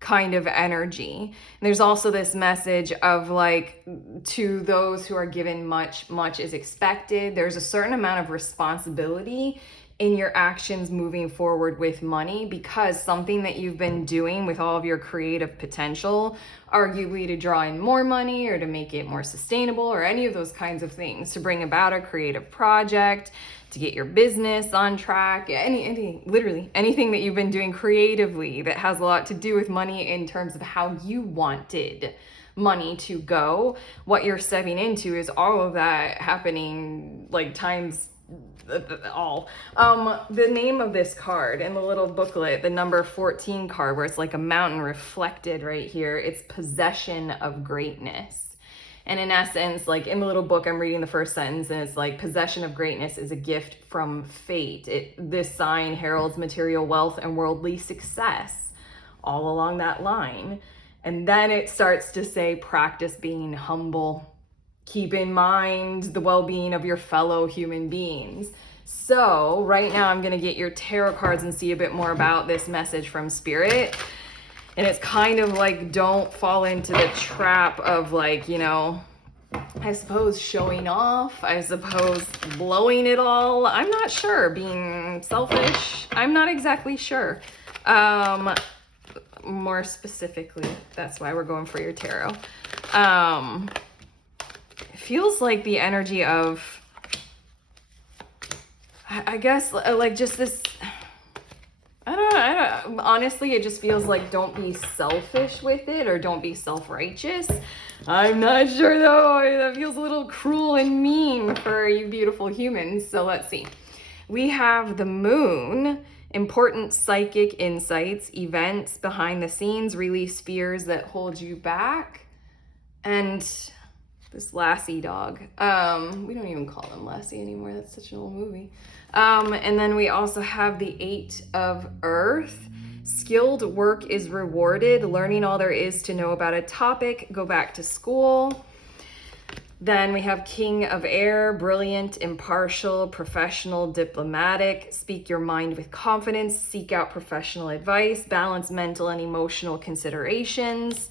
kind of energy. And there's also this message of like, to those who are given much, much is expected. There's a certain amount of responsibility in your actions moving forward with money, because something that you've been doing with all of your creative potential, arguably to draw in more money or to make it more sustainable or any of those kinds of things, to bring about a creative project, to get your business on track, literally anything that you've been doing creatively that has a lot to do with money in terms of how you wanted money to go. What you're stepping into is all of that happening like times all. The name of this card in the little booklet, the number 14 card, where it's like a mountain reflected right here, it's possession of greatness. And in essence, like in the little book, I'm reading the first sentence and it's like, possession of greatness is a gift from fate. This sign heralds material wealth and worldly success all along that line. And then it starts to say, practice being humble. Keep in mind the well-being of your fellow human beings. So right now I'm going to get your tarot cards and see a bit more about this message from Spirit. And it's kind of like, don't fall into the trap of like, I suppose showing off, I suppose blowing it all. I'm not sure. Being selfish. I'm not exactly sure. More specifically, that's why we're going for your tarot. Feels like the energy of, I guess, like just this, I don't know, Honestly, it just feels like don't be selfish with it or don't be self-righteous. I'm not sure though. That feels a little cruel and mean for you beautiful humans. So let's see. We have the moon, important psychic insights, events behind the scenes, release fears that hold you back. And this Lassie dog. We don't even call them Lassie anymore. That's such an old movie. And then we also have the 8 of Earth. Skilled work is rewarded. Learning all there is to know about a topic. Go back to school. Then we have King of Air. Brilliant, impartial, professional, diplomatic. Speak your mind with confidence. Seek out professional advice. Balance mental and emotional considerations.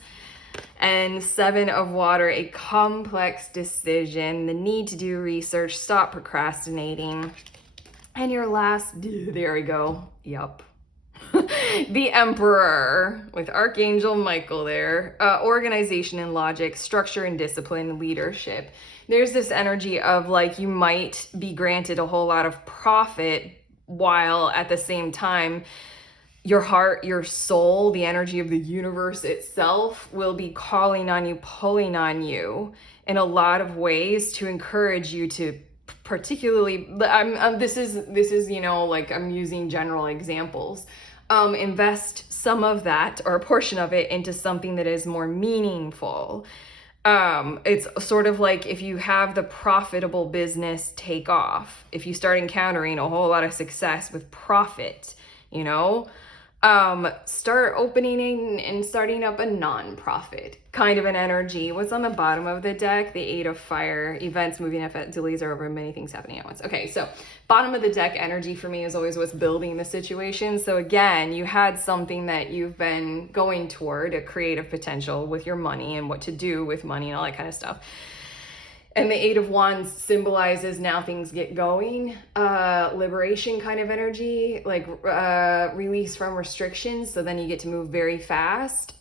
And 7 of Water, a complex decision, the need to do research, stop procrastinating. And your last, there we go, yup. The Emperor with Archangel Michael there. Organization and logic, structure and discipline, leadership. There's this energy of like you might be granted a whole lot of profit while at the same time your heart, your soul, the energy of the universe itself will be calling on you, pulling on you in a lot of ways to encourage you to particularly, this is, you know, like I'm using general examples, invest some of that or a portion of it into something that is more meaningful. It's sort of like if you have the profitable business take off, if you start encountering a whole lot of success with profit, you know, start opening and starting up a non-profit kind of an energy. What's on the bottom of the deck? The 8 of Fire, events, moving, delays are over, many things happening at once. Okay, so bottom of the deck energy for me is always what's building the situation. So again, you had something that you've been going toward, a creative potential with your money and what to do with money and all that kind of stuff. And the 8 of Wands symbolizes now things get going, liberation kind of energy, like release from restrictions. So then you get to move very fast.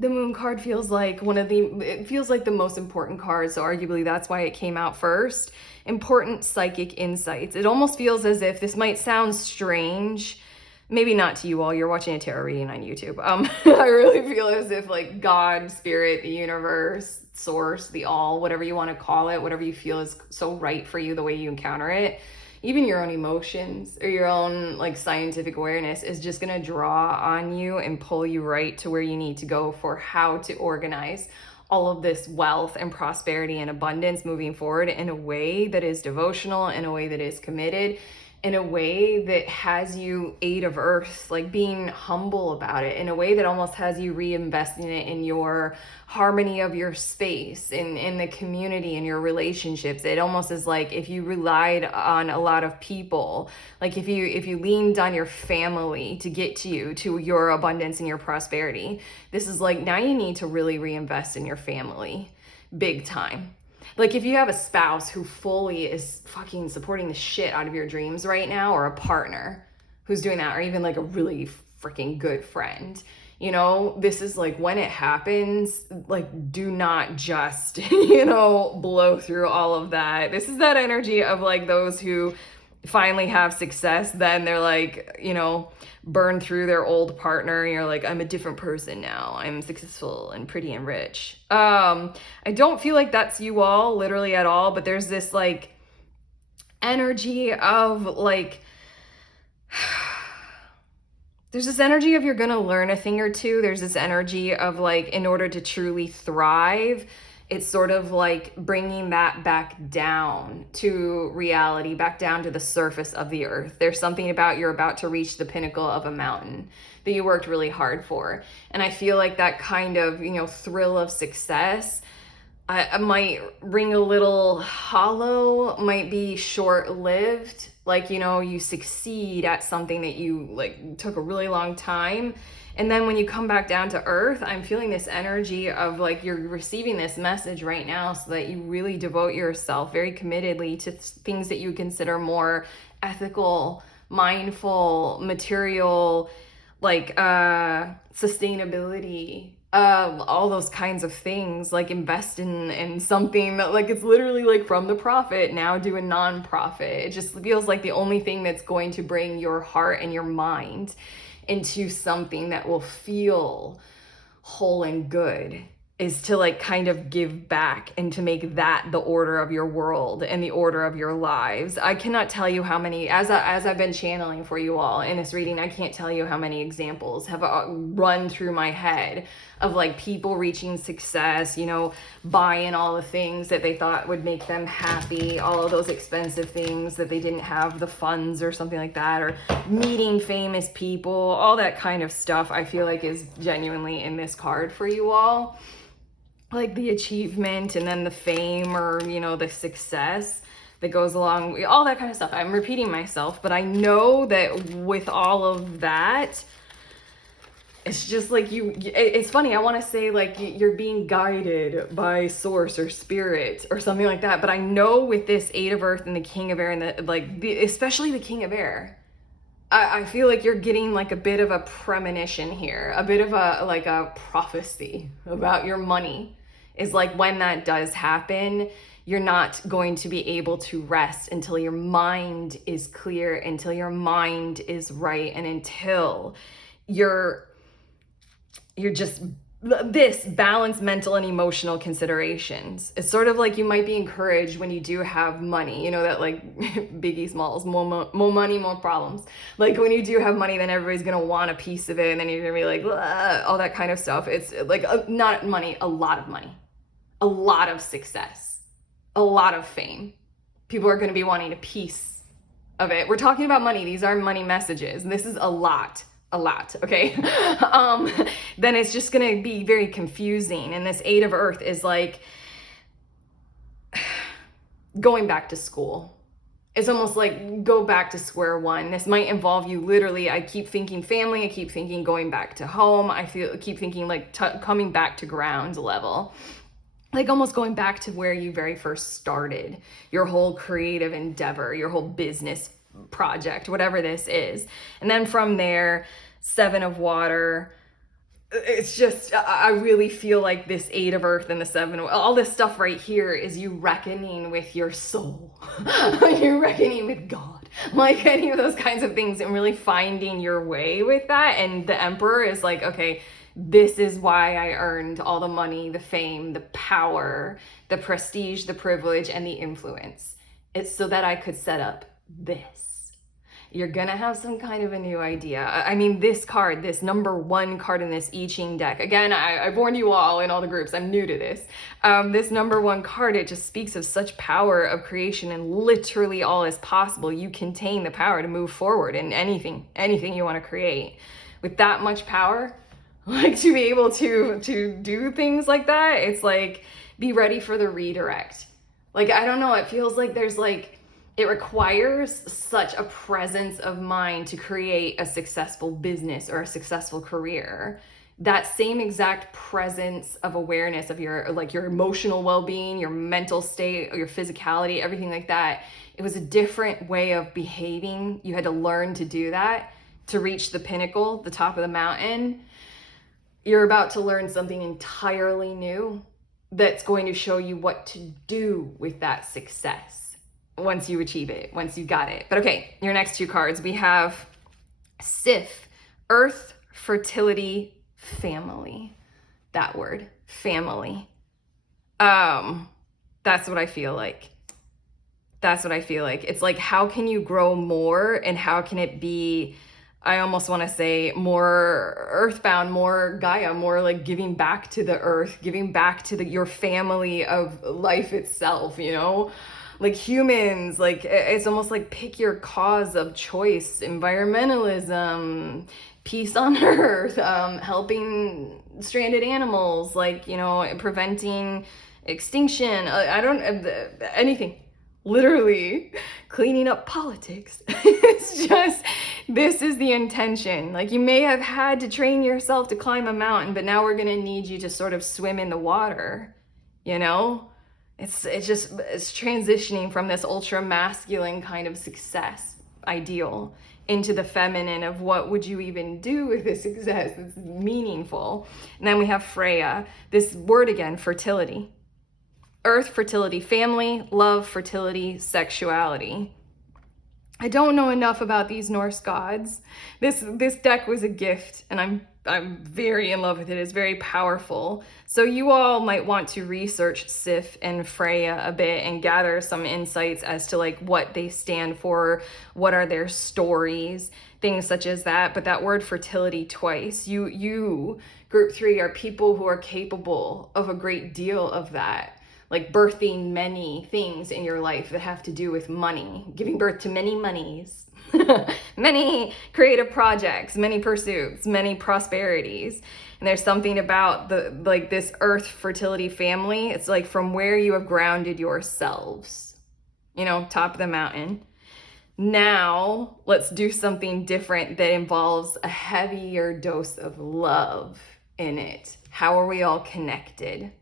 The Moon card feels like it feels like the most important card. So arguably that's why it came out first. Important psychic insights. It almost feels as if this might sound strange. Maybe not to you all, you're watching a tarot reading on YouTube. I really feel as if like God, spirit, the universe, source, the all, whatever you want to call it, whatever you feel is so right for you, the way you encounter it, even your own emotions or your own like scientific awareness is just going to draw on you and pull you right to where you need to go for how to organize all of this wealth and prosperity and abundance moving forward in a way that is devotional, in a way that is committed, in a way that has you 8 of Earth, like being humble about it, in a way that almost has you reinvesting it in your harmony of your space, in the community, in your relationships. It almost is like if you relied on a lot of people, like if you leaned on your family to get to your abundance and your prosperity, this is like now you need to really reinvest in your family big time. Like if you have a spouse who fully is fucking supporting the shit out of your dreams right now, or a partner who's doing that, or even like a really freaking good friend, you know, this is like when it happens, like do not just, you know, blow through all of that. This is that energy of like those who finally have success, then they're like, you know, burn through their old partner and you're like, I'm a different person now, I'm successful and pretty and rich. I don't feel like that's you all literally at all, but there's this like energy of like there's this energy of you're gonna learn a thing or two. There's this energy of like in order to truly thrive, it's sort of like bringing that back down to reality, back down to the surface of the earth. There's something about you're about to reach the pinnacle of a mountain that you worked really hard for. And I feel like that kind of, you know, thrill of success I might ring a little hollow, might be short-lived. Like, you know, you succeed at something that you like took a really long time. And then when you come back down to earth, I'm feeling this energy of like you're receiving this message right now so that you really devote yourself very committedly to things that you consider more ethical, mindful, material, like sustainability all those kinds of things, like invest in something that, like, it's literally like from the profit, now do a nonprofit. It just feels like the only thing that's going to bring your heart and your mind into something that will feel whole and good is to like kind of give back and to make that the order of your world and the order of your lives. I cannot tell you how many, as I've been channeling for you all in this reading, I can't tell you how many examples have run through my head of like people reaching success, you know, buying all the things that they thought would make them happy, all of those expensive things that they didn't have the funds or something like that, or meeting famous people, all that kind of stuff I feel like is genuinely in this card for you all. Like the achievement and then the fame, or, you know, the success that goes along, all that kind of stuff. I'm repeating myself, but I know that with all of that, it's just like it's funny, I want to say like you're being guided by source or spirit or something like that, but I know with this Eight of Earth and the King of Air and especially the King of Air, I feel like you're getting like a bit of a premonition here, a bit of a prophecy about your money. Is like when that does happen, you're not going to be able to rest until your mind is clear, until your mind is right, and until you're just this balanced mental and emotional considerations. It's sort of like you might be encouraged when you do have money, you know, that like Biggie Smalls, more money, more problems. Like when you do have money, then everybody's gonna want a piece of it, and then you're gonna be like, all that kind of stuff. It's like not money, a lot of money, a lot of success, a lot of fame. People are gonna be wanting a piece of it. We're talking about money. These are money messages, and this is a lot, okay? Then it's just gonna be very confusing. And this Eight of Earth is like going back to school. It's almost like go back to square one. This might involve you literally, I keep thinking family, I keep thinking going back to home, keep thinking like coming back to ground level. Like almost going back to where you very first started, your whole creative endeavor, your whole business project, whatever this is. And then from there, Seven of Water. It's just, I really feel like this Eight of Earth and the Seven, all this stuff right here is you reckoning with your soul. You're reckoning with God. Like any of those kinds of things, and really finding your way with that. And the Emperor is like, okay, this is why I earned all the money, the fame, the power, the prestige, the privilege, and the influence. It's so that I could set up this. You're gonna have some kind of a new idea. I mean, this card, this number one card in this I Ching deck, again, I warned you all in all the groups, I'm new to this. This number one card, it just speaks of such power of creation, and literally all is possible. You contain the power to move forward in anything you want to create. With that much power, like to be able to do things like that, it's like, be ready for the redirect. Like, I don't know, it feels like there's like, it requires such a presence of mind to create a successful business or a successful career. That same exact presence of awareness of your emotional well-being, your mental state, your physicality, everything like that. It was a different way of behaving. You had to learn to do that to reach the pinnacle, the top of the mountain. You're about to learn something entirely new that's going to show you what to do with that success once you achieve it, once you got it. But okay, your next two cards, we have Sif, Earth, Fertility, Family. That word, family. That's what I feel like. That's what I feel like. It's like, how can you grow more, and how can it be, I almost want to say, more earthbound, more Gaia, more like giving back to the earth, giving back to your family of life itself, you know? Like humans, like it's almost like pick your cause of choice, environmentalism, peace on earth, helping stranded animals, like, you know, preventing extinction, anything. Literally cleaning up politics. It's just, this is the intention. Like, you may have had to train yourself to climb a mountain, but now we're going to need you to sort of swim in the water, you know? It's transitioning from this ultra masculine kind of success ideal into the feminine of what would you even do with this success that's meaningful. And then we have Freya, this word again, fertility. Earth, fertility, family, love, fertility, sexuality. I don't know enough about these Norse gods. This deck was a gift, and I'm very in love with it. It's very powerful. So you all might want to research Sif and Freya a bit and gather some insights as to like what they stand for, what are their stories, things such as that. But that word fertility twice. You group 3 are people who are capable of a great deal of that. Like birthing many things in your life that have to do with money, giving birth to many monies, many creative projects, many pursuits, many prosperities. And there's something about this earth fertility family. It's like from where you have grounded yourselves, top of the mountain. Now let's do something different that involves a heavier dose of love in it. How are we all connected?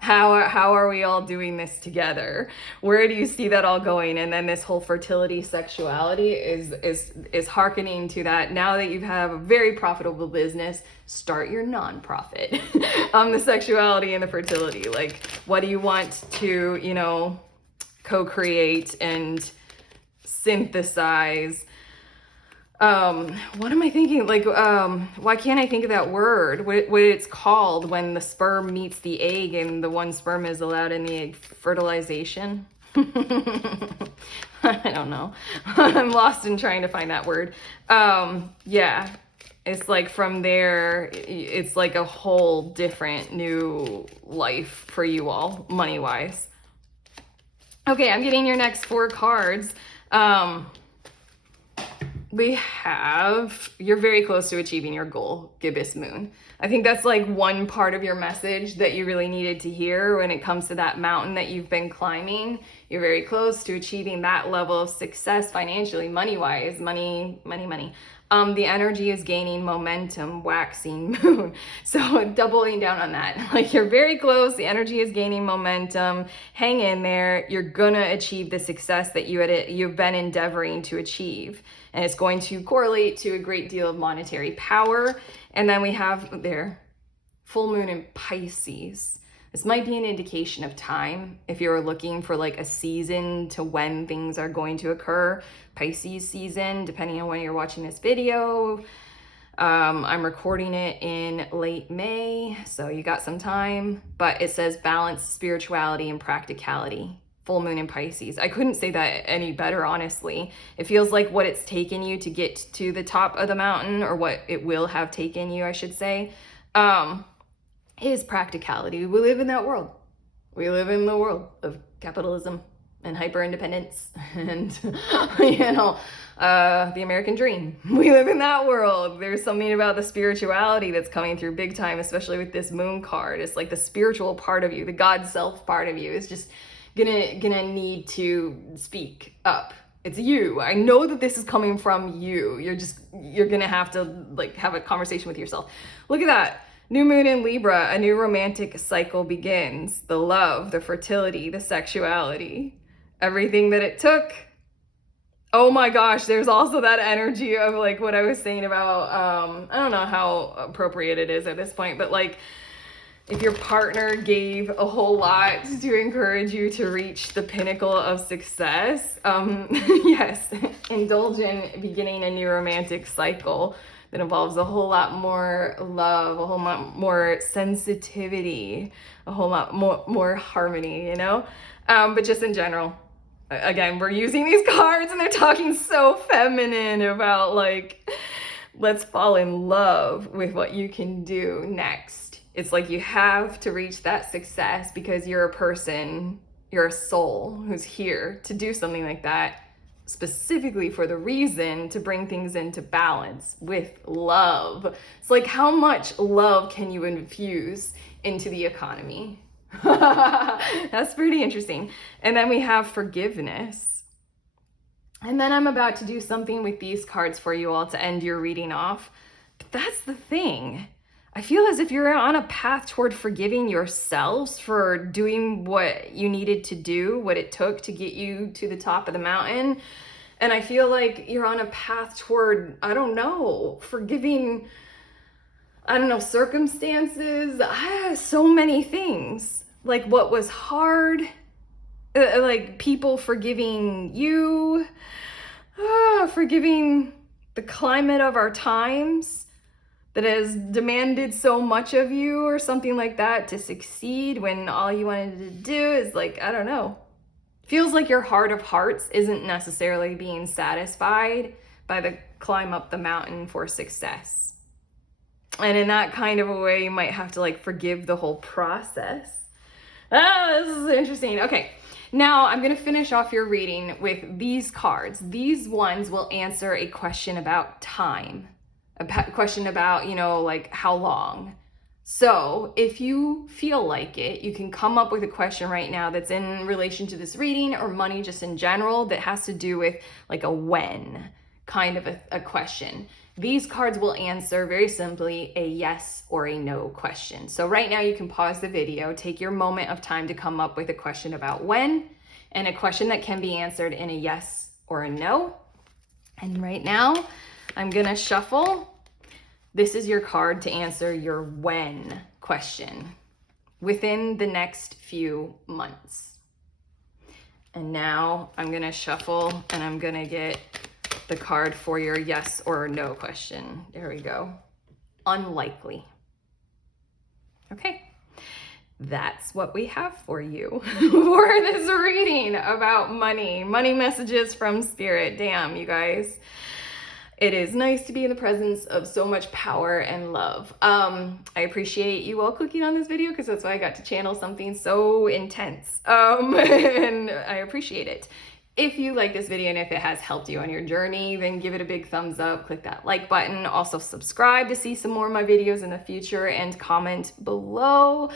How are we all doing this together? Where do you see that all going? And then this whole fertility sexuality is hearkening to that. Now that you have a very profitable business, start your nonprofit on the sexuality and the fertility. Like, what do you want to, co-create and synthesize? What am I thinking? Like, why can't I think of that word? What it's called when the sperm meets the egg and the one sperm is allowed in the egg? Fertilization? I don't know. I'm lost in trying to find that word. Yeah, it's like from there, it's like a whole different new life for you all, money-wise. Okay, I'm getting your next 4 cards. We have, you're very close to achieving your goal, Gibbous Moon. I think that's like one part of your message that you really needed to hear when it comes to that mountain that you've been climbing. You're very close to achieving that level of success financially, money-wise, money. The energy is gaining momentum, waxing moon. So doubling down on that. Like, you're very close. The energy is gaining momentum. Hang in there. You're gonna achieve the success that you've been endeavoring to achieve. And it's going to correlate to a great deal of monetary power. And then we have there, full moon in Pisces. This might be an indication of time if you're looking for like a season to when things are going to occur. Pisces season, depending on when you're watching this video. I'm recording it in late May, so you got some time. But it says balance, spirituality, and practicality. Full moon in Pisces. I couldn't say that any better, honestly. It feels like what it's taken you to get to the top of the mountain, or what it will have taken you, I should say, is practicality. We live in that world. We live in the world of capitalism and hyper independence and, the American dream. We live in that world. There's something about the spirituality that's coming through big time, especially with this moon card. It's like the spiritual part of you, the God self part of you is just gonna need to speak up. It's you. I know that this is coming from you. You're gonna have to like have a conversation with yourself. Look at that. New moon in Libra, a new romantic cycle begins. The love, the fertility, the sexuality, everything that it took. Oh my gosh, there's also that energy of like what I was saying about, I don't know how appropriate it is at this point, but like, if your partner gave a whole lot to encourage you to reach the pinnacle of success, yes, indulge in beginning a new romantic cycle that involves a whole lot more love, a whole lot more sensitivity, a whole lot more harmony, But just in general, again, we're using these cards and they're talking so feminine about like, let's fall in love with what you can do next. It's like you have to reach that success because you're a person, you're a soul who's here to do something like that, specifically for the reason to bring things into balance with love. It's like, how much love can you infuse into the economy? That's pretty interesting. And then we have forgiveness. And then I'm about to do something with these cards for you all to end your reading off. But that's the thing. I feel as if you're on a path toward forgiving yourselves for doing what you needed to do, what it took to get you to the top of the mountain. And I feel like you're on a path toward, I don't know, forgiving, I don't know, circumstances, so many things. Like what was hard, like people forgiving you, forgiving the climate of our times that has demanded so much of you or something like that to succeed when all you wanted to do is like, I don't know. Feels like your heart of hearts isn't necessarily being satisfied by the climb up the mountain for success. And in that kind of a way, you might have to like forgive the whole process. This is interesting. Okay, now I'm going to finish off your reading with these cards. These ones will answer a question about time, a question about, like how long. So if you feel like it, you can come up with a question right now that's in relation to this reading or money just in general that has to do with like a when kind of a question. These cards will answer very simply a yes or a no question. So right now you can pause the video, take your moment of time to come up with a question about when and a question that can be answered in a yes or a no. And right now I'm gonna shuffle. This is your card to answer your when question within the next few months. And now I'm gonna shuffle and I'm gonna get the card for your yes or no question. There we go. Unlikely. Okay, that's what we have for you for this reading about money messages from spirit. Damn, you guys. It is nice to be in the presence of so much power and love. I appreciate you all clicking on this video because that's why I got to channel something so intense. And I appreciate it. If you like this video and if it has helped you on your journey, then give it a big thumbs up, click that like button. Also subscribe to see some more of my videos in the future and comment below.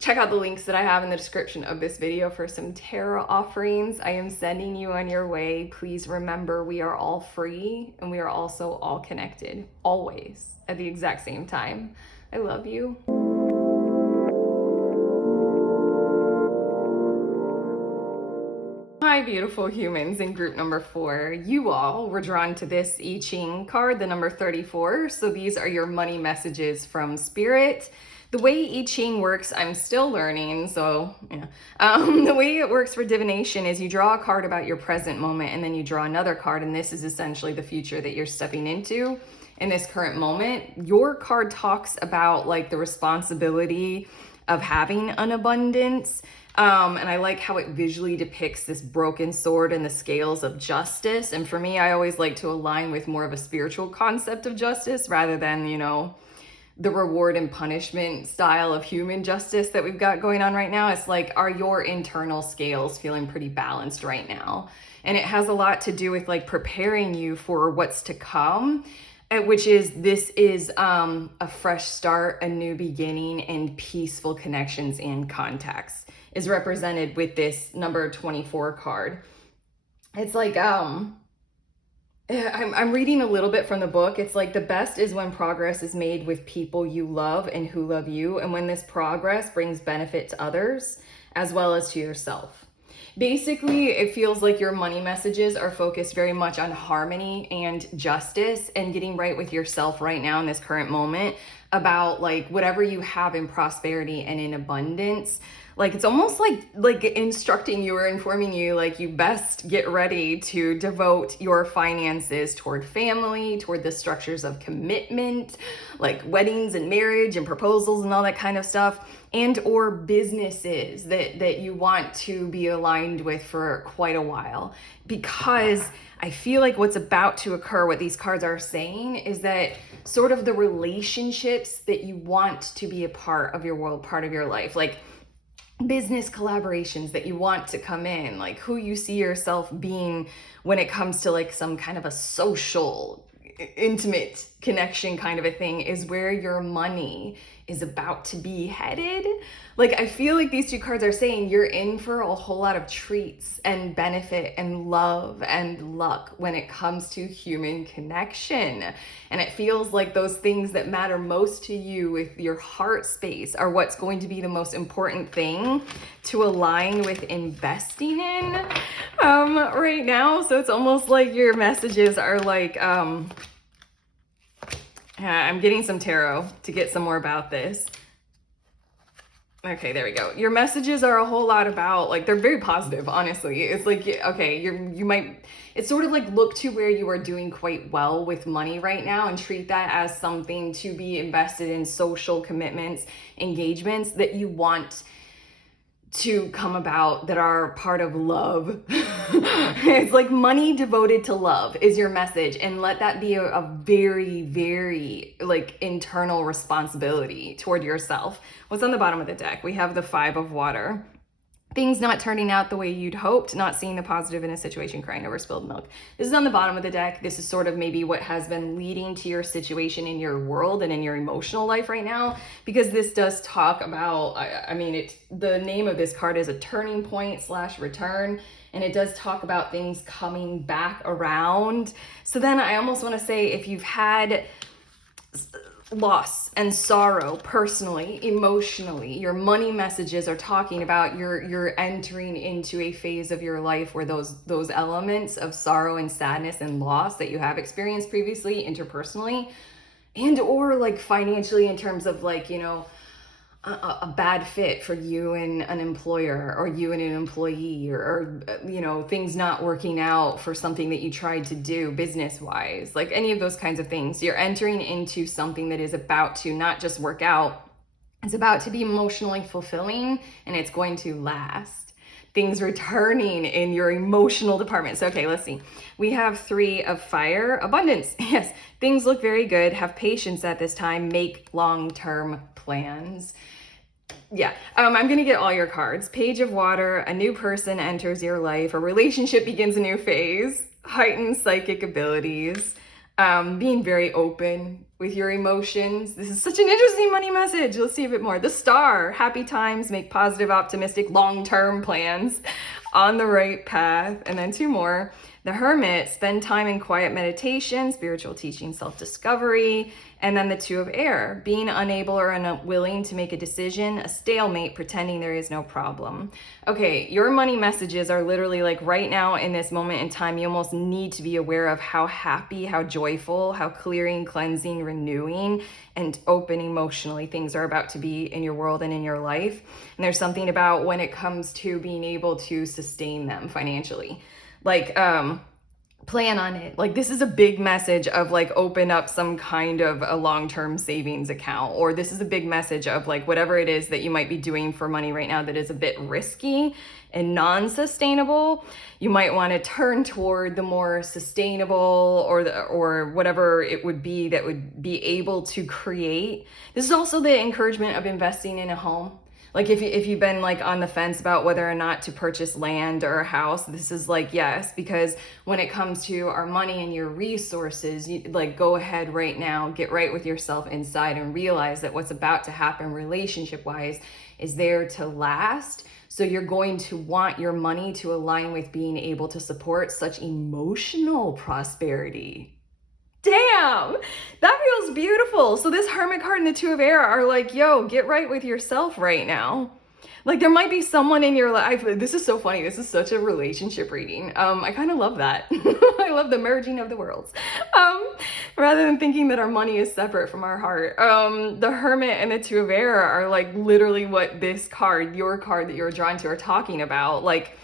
Check out the links that I have in the description of this video for some tarot offerings. I am sending you on your way. Please remember, we are all free and we are also all connected, always, at the exact same time. I love you. Hi, beautiful humans in group number 4. You all were drawn to this I Ching card, the number 34. So these are your money messages from spirit. The way I Ching works, I'm still learning, so yeah. The way it works for divination is you draw a card about your present moment and then you draw another card, and this is essentially the future that you're stepping into in this current moment. Your card talks about like the responsibility of having an abundance, and I like how it visually depicts this broken sword and the scales of justice. And for me, I always like to align with more of a spiritual concept of justice rather than, the reward and punishment style of human justice that we've got going on right now. It's like, are your internal scales feeling pretty balanced right now? And it has a lot to do with like preparing you for what's to come, which is, this is a fresh start, a new beginning, and peaceful connections and contacts is represented with this number 24 card. It's like, I'm reading a little bit from the book. It's like, the best is when progress is made with people you love and who love you, and when this progress brings benefit to others as well as to yourself. Basically, it feels like your money messages are focused very much on harmony and justice and getting right with yourself right now in this current moment about like whatever you have in prosperity and in abundance. Like it's almost like instructing you or informing you like you best get ready to devote your finances toward family, toward the structures of commitment, like weddings and marriage and proposals and all that kind of stuff, and or businesses that you want to be aligned with for quite a while. Because I feel like what's about to occur, what these cards are saying, is that sort of the relationships that you want to be a part of your world, part of your life, like business collaborations that you want to come in, like who you see yourself being when it comes to like some kind of a social, intimate connection kind of a thing is where your money is about to be headed. Like, I feel like these two cards are saying you're in for a whole lot of treats and benefit and love and luck when it comes to human connection. And it feels like those things that matter most to you with your heart space are what's going to be the most important thing to align with investing in right now. So it's almost like your messages are like, I'm getting some tarot to get some more about this. Okay, there we go. Your messages are a whole lot about, like, they're very positive, honestly. It's like, okay, you might, it's sort of like look to where you are doing quite well with money right now and treat that as something to be invested in social commitments, engagements that you want to come about that are part of love. It's like money devoted to love is your message, and let that be a very, very like internal responsibility toward yourself. What's on the bottom of the deck? We have the 5 of water. Things not turning out the way you'd hoped, not seeing the positive in a situation, crying over spilled milk. This is on the bottom of the deck. This is sort of maybe what has been leading to your situation in your world and in your emotional life right now, because this does talk about, I mean, the name of this card is a turning point / return, and it does talk about things coming back around. So then I almost want to say, if you've had loss and sorrow personally, emotionally, your money messages are talking about you're entering into a phase of your life where those elements of sorrow and sadness and loss that you have experienced previously interpersonally and or like financially, in terms of like, you know, a bad fit for you and an employer, or you and an employee, or you know, things not working out for something that you tried to do business wise, like any of those kinds of things. You're entering into something that is about to not just work out, it's about to be emotionally fulfilling, and it's going to last. Things returning in your emotional department. So, okay, let's see. We have 3 of fire, abundance. Yes, things look very good. Have patience at this time. Make long-term plans. Yeah, I'm going to get all your cards. Page of water, a new person enters your life. A relationship begins a new phase. Heightened psychic abilities. Being very open with your emotions. This is such an interesting money message. Let's see a bit more. The star, happy times, make positive, optimistic, long-term plans, on the right path. And then 2 more. The hermit, spend time in quiet meditation, spiritual teaching, self-discovery. And then the 2 of air, being unable or unwilling to make a decision, a stalemate, pretending there is no problem. Okay, your money messages are literally like right now in this moment in time, you almost need to be aware of how happy, how joyful, how clearing, cleansing, renewing, and open emotionally things are about to be in your world and in your life. And there's something about when it comes to being able to sustain them financially. Like, plan on it. Like, this is a big message of like, open up some kind of a long-term savings account, or this is a big message of like, whatever it is that you might be doing for money right now that is a bit risky and non-sustainable, you might want to turn toward the more sustainable, or whatever it would be that would be able to create. This is also the encouragement of investing in a home. Like, if you've been like on the fence about whether or not to purchase land or a house, this is like, yes, because when it comes to our money and your resources, you like, go ahead right now, get right with yourself inside and realize that what's about to happen relationship wise is there to last. So you're going to want your money to align with being able to support such emotional prosperity. Damn, that feels beautiful. So this hermit card and the 2 of air are like, yo, get right with yourself right now. Like, there might be someone in your life. This is so funny. This is such a relationship reading. I kind of love that. I love the merging of the worlds. Rather than thinking that our money is separate from our heart. The hermit and the 2 of air are like literally what this card, your card that you're drawn to, are talking about. Like,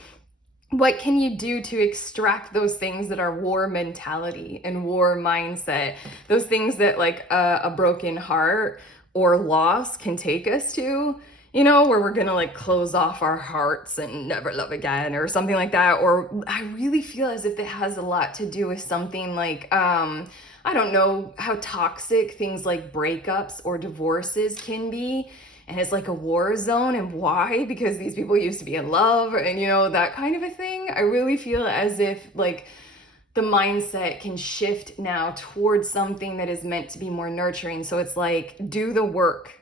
what can you do to extract those things that are war mentality and war mindset? Those things that like a broken heart or loss can take us to, you know, where we're gonna like close off our hearts and never love again or something like that. Or I really feel as if it has a lot to do with something like, I don't know how toxic things like breakups or divorces can be. And it's like a war zone. And why? Because these people used to be in love and, you know, that kind of a thing. I really feel as if like the mindset can shift now towards something that is meant to be more nurturing. So it's like, do the work.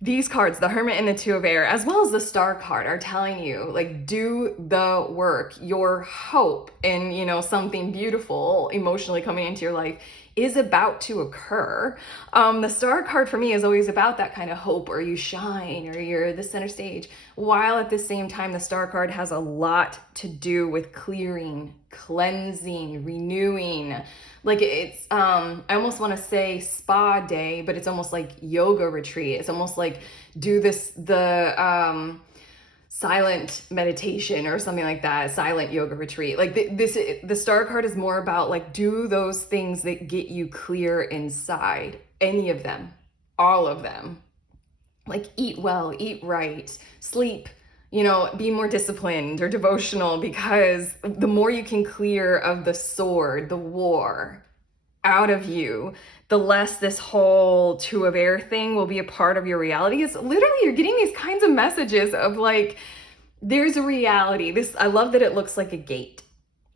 These cards, the Hermit and the Two of Air, as well as the Star card, are telling you, like, do the work. Your hope and, something beautiful emotionally coming into your life is about to occur. The Star card for me is always about that kind of hope, or you shine, or you're the center stage, while at the same time the Star card has a lot to do with clearing, cleansing, renewing. Like, it's I almost want to say spa day, but it's almost like yoga retreat. It's almost like do the silent meditation or something like that, silent yoga retreat. Like the Star card is more about like, do those things that get you clear inside. Any of them, all of them. Like, eat well, eat right, sleep, be more disciplined or devotional, because the more you can clear of the sword, the war out of you, the less this whole Two of Air thing will be a part of your reality. It's literally, you're getting these kinds of messages of like, there's a reality. I love that it looks like a gate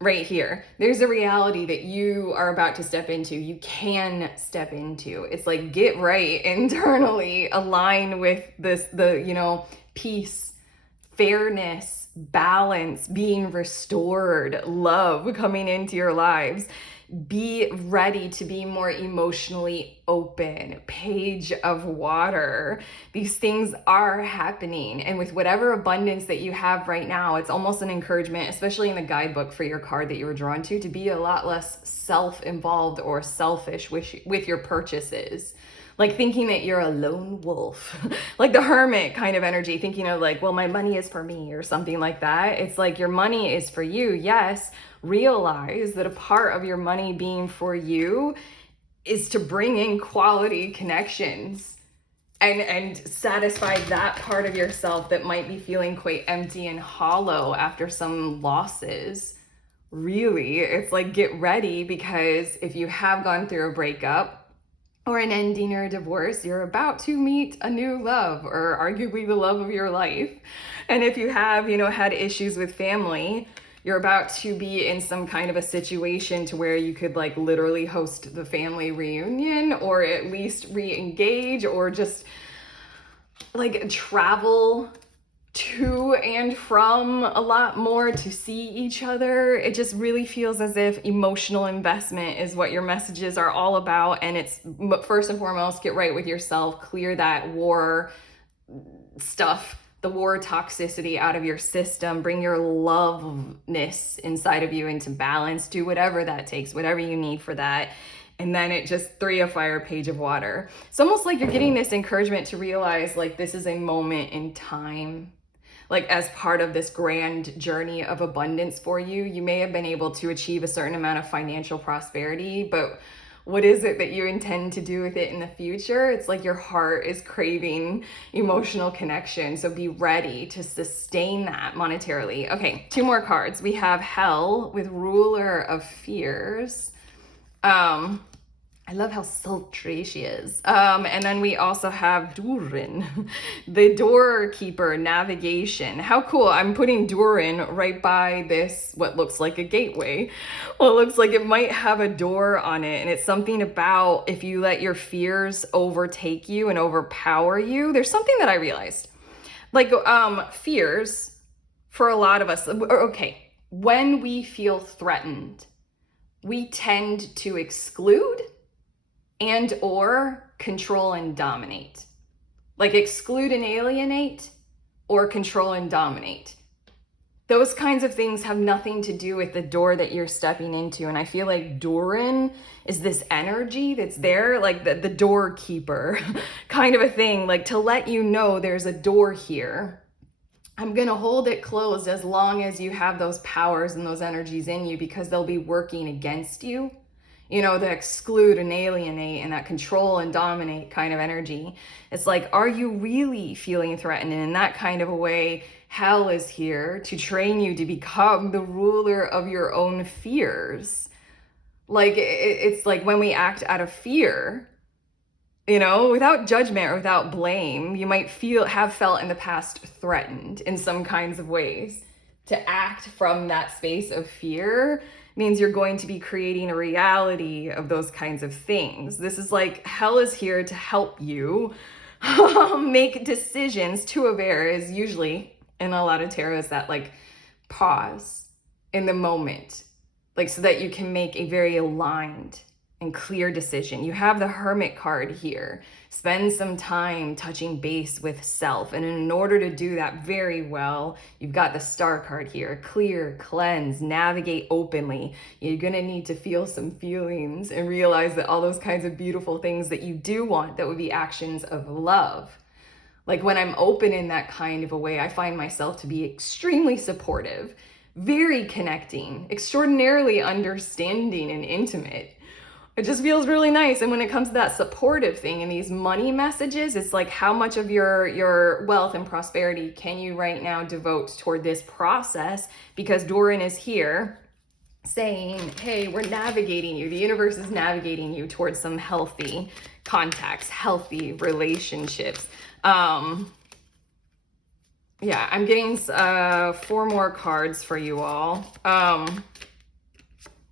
right here. There's a reality that you are about to step into. You can step into. It's like, get right internally, align with the peace, fairness, balance, being restored, love coming into your lives. Be ready to be more emotionally open. Page of Water. These things are happening. And with whatever abundance that you have right now, it's almost an encouragement, especially in the guidebook for your card that you were drawn to be a lot less self-involved or selfish with your purchases. Like thinking that you're a lone wolf, like the Hermit kind of energy, thinking of like, well, my money is for me or something like that. It's like, your money is for you. Yes, realize that a part of your money being for you is to bring in quality connections and satisfy that part of yourself that might be feeling quite empty and hollow after some losses. Really, it's like, get ready, because if you have gone through a breakup or an ending or a divorce, you're about to meet a new love, or arguably the love of your life. And if you have, had issues with family, you're about to be in some kind of a situation to where you could like literally host the family reunion, or at least re-engage, or just like travel to and from a lot more to see each other. It just really feels as if emotional investment is what your messages are all about. And it's first and foremost, get right with yourself, clear that war stuff, the war toxicity out of your system, bring your loveness inside of you into balance, do whatever that takes, whatever you need for that. And then it just Three of Fire, Page of Water. It's almost like you're getting this encouragement to realize like, this is a moment in time. Like, as part of this grand journey of abundance for you, you may have been able to achieve a certain amount of financial prosperity, but what is it that you intend to do with it in the future? It's like your heart is craving emotional connection. So be ready to sustain that monetarily. Okay, 2 more cards. We have Hell with Ruler of Fears. I love how sultry she is. And then we also have Durin, the doorkeeper, navigation. How cool. I'm putting Durin right by this, what looks like a gateway. Well, it looks like it might have a door on it. And it's something about if you let your fears overtake you and overpower you. There's something that I realized. Like fears, for a lot of us, okay, when we feel threatened, we tend to exclude and or control and dominate. Like exclude and alienate, or control and dominate. Those kinds of things have nothing to do with the door that you're stepping into. And I feel like Durin is this energy that's there, like the doorkeeper kind of a thing, like to let you know there's a door here. I'm gonna hold it closed as long as you have those powers and those energies in you, because they'll be working against you. The exclude and alienate and that control and dominate kind of energy. It's like, are you really feeling threatened? And in that kind of a way, Hell is here to train you to become the ruler of your own fears. Like, it's like when we act out of fear, without judgment or without blame, you might have felt in the past threatened in some kinds of ways. To act from that space of fear means you're going to be creating a reality of those kinds of things. This is like hell is here to help you make decisions. Two of air is usually in a lot of tarot is that like pause in the moment, like so that you can make a very aligned and clear decision. You have the Hermit card here. Spend some time touching base with self. And in order to do that very well, you've got the Star card here. Clear, cleanse, navigate openly. You're gonna need to feel some feelings and realize that all those kinds of beautiful things that you do want, that would be actions of love. Like when I'm open in that kind of a way, I find myself to be extremely supportive, very connecting, extraordinarily understanding and intimate. It just feels really nice. And when it comes to that supportive thing and these money messages, it's like how much of your wealth and prosperity can you right now devote toward this process? Because Doran is here saying, hey, we're navigating you. The universe is navigating you towards some healthy contacts, healthy relationships. Yeah, I'm getting 4 more cards for you all.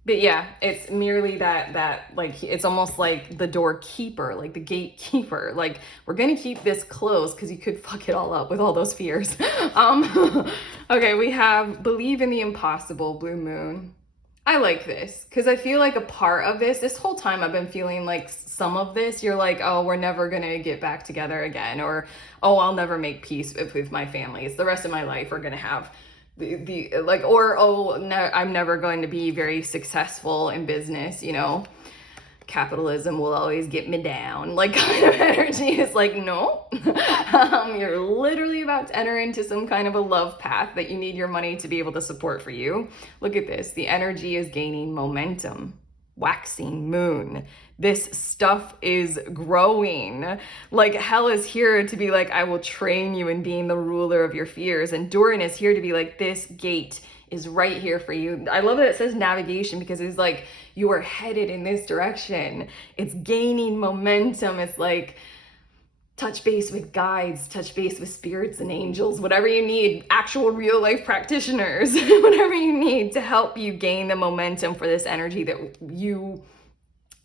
But yeah, it's merely that like, it's almost like the doorkeeper, like the gatekeeper. Like, we're gonna keep this closed because you could fuck it all up with all those fears. Okay, we have believe in the impossible, Blue Moon. I like this because I feel like a part of this whole time I've been feeling like some of this, you're like, oh, we're never gonna get back together again, or oh, I'll never make peace with my family. It's the rest of my life are gonna have the like, or oh, no, I'm never going to be very successful in business, you know, capitalism will always get me down, like kind of energy. Is like, no. You're literally about to enter into some kind of a love path that you need your money to be able to support for you. Look at this, the energy is gaining momentum. Waxing moon, this stuff is growing. Like hell is here to be like, I will train you in being the ruler of your fears. And Doran is here to be like, this gate is right here for you. I love that it says navigation because it's like you are headed in this direction. It's gaining momentum. It's like touch base with guides, touch base with spirits and angels, whatever you need, actual real life practitioners, whatever you need to help you gain the momentum for this energy that you,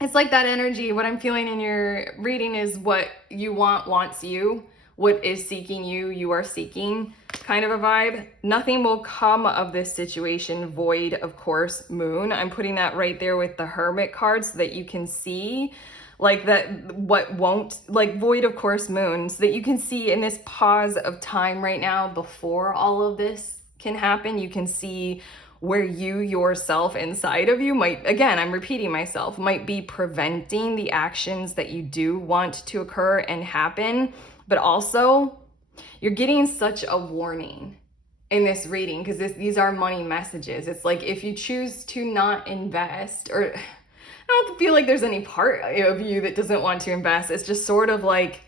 it's like that energy. What I'm feeling in your reading is what you want wants you. What is seeking you, you are seeking, kind of a vibe. Nothing will come of this situation void, of course, moon. I'm putting that right there with the Hermit card so that you can see like that what won't, like void, of course, moon, so that you can see in this pause of time right now before all of this can happen, you can see where you yourself inside of you might, again, I'm repeating myself, might be preventing the actions that you do want to occur and happen. But also, you're getting such a warning in this reading because these are money messages. It's like if you choose to not invest, or I don't feel like there's any part of you that doesn't want to invest. It's just sort of like,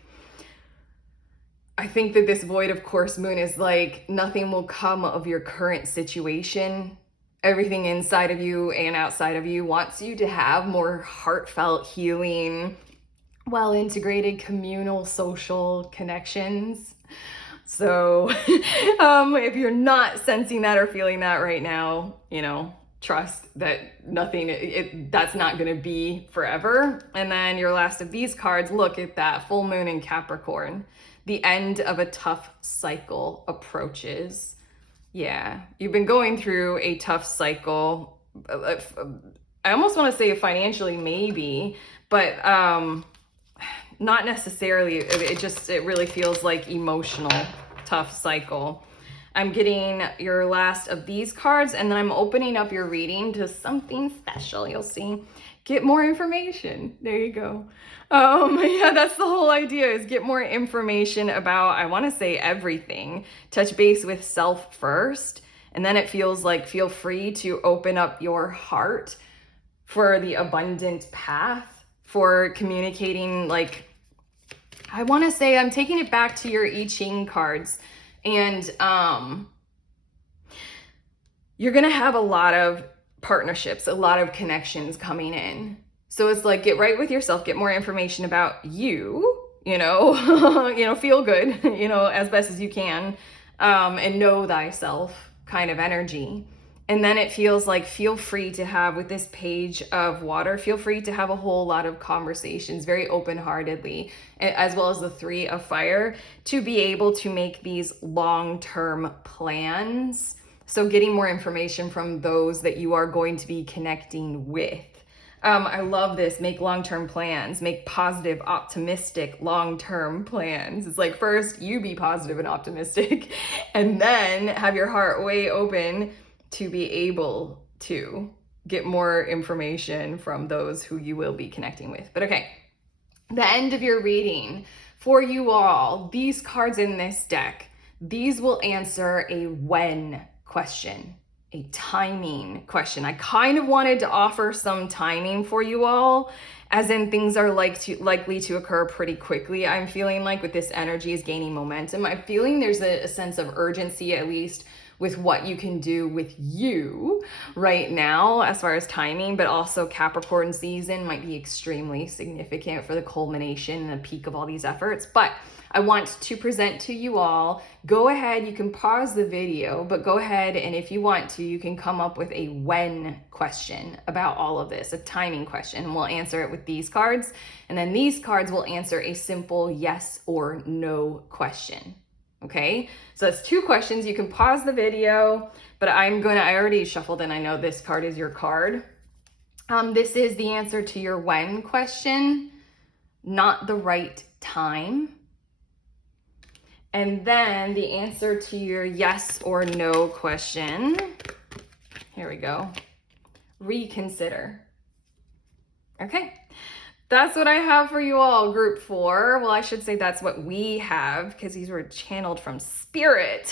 I think that this void, of course, moon is like nothing will come of your current situation. Everything inside of you and outside of you wants you to have more heartfelt healing, well-integrated communal social connections. So if you're not sensing that or feeling that right now, you know, trust that nothing, that's not going to be forever. And then your last of these cards, look at that full moon in Capricorn. The end of a tough cycle approaches. Yeah, you've been going through a tough cycle. I almost want to say financially, maybe, but not necessarily. It really feels like emotional tough cycle. I'm getting your last of these cards, and then I'm opening up your reading to something special. You'll see. Get more information. There you go. Yeah, that's the whole idea, is get more information about, I want to say, everything. Touch base with self first, and then it feels like feel free to open up your heart for the abundant path, for communicating. Like, I want to say, I'm taking it back to your I Ching cards, and you're going to have a lot of partnerships, a lot of connections coming in. So it's like, get right with yourself, get more information about you, you know, feel good, you know, as best as you can, and know thyself kind of energy. And then it feels like, feel free to have, with this page of water, feel free to have a whole lot of conversations very open-heartedly, as well as the 3 of fire, to be able to make these long-term plans. So getting more information from those that you are going to be connecting with. I love this. Make long-term plans, make positive, optimistic, long-term plans. It's like, first you be positive and optimistic, and then have your heart way open to be able to get more information from those who you will be connecting with. But okay, the end of your reading for you all, these cards in this deck, these will answer a when question, a timing question. I kind of wanted to offer some timing for you all, as in things are likely to occur pretty quickly. I'm feeling like with this energy is gaining momentum. I'm feeling there's a sense of urgency, at least with what you can do with you right now as far as timing, but also Capricorn season might be extremely significant for the culmination and the peak of all these efforts. But I want to present to you all, go ahead, you can pause the video, but go ahead, and if you want to, you can come up with a when question about all of this, a timing question, and we'll answer it with these cards. And then these cards will answer a simple yes or no question. Okay, so that's 2 questions. You can pause the video, but I already shuffled and I know this card is your card. This is the answer to your when question, not the right time. And then the answer to your yes or no question, here we go, reconsider. Okay. That's what I have for you all, group 4. Well, I should say that's what we have, because these were channeled from spirit.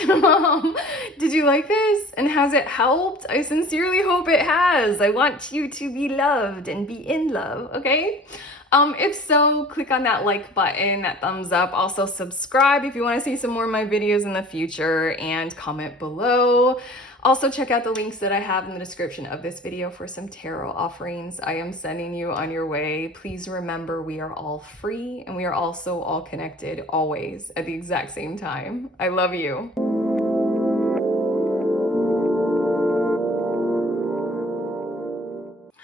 Did you like this? And has it helped? I sincerely hope it has. I want you to be loved and be in love, okay? If so, click on that like button, that thumbs up. Also subscribe if you want to see some more of my videos in the future, and comment below. Also check out the links that I have in the description of this video for some tarot offerings I am sending you on your way. Please remember, we are all free and we are also all connected always at the exact same time. I love you.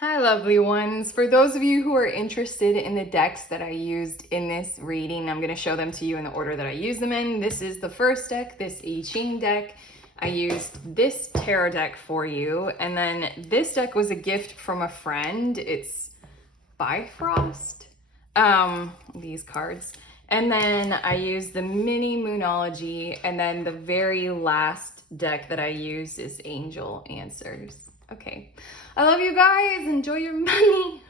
Hi, lovely ones. For those of you who are interested in the decks that I used in this reading, I'm going to show them to you in the order that I use them in. This is the first deck, this I Ching deck. I used this tarot deck for you, and then this deck was a gift from a friend. It's Bifrost, these cards. And then I used the mini Moonology, and then the very last deck that I used is Angel Answers. Okay, I love you guys. Enjoy your money.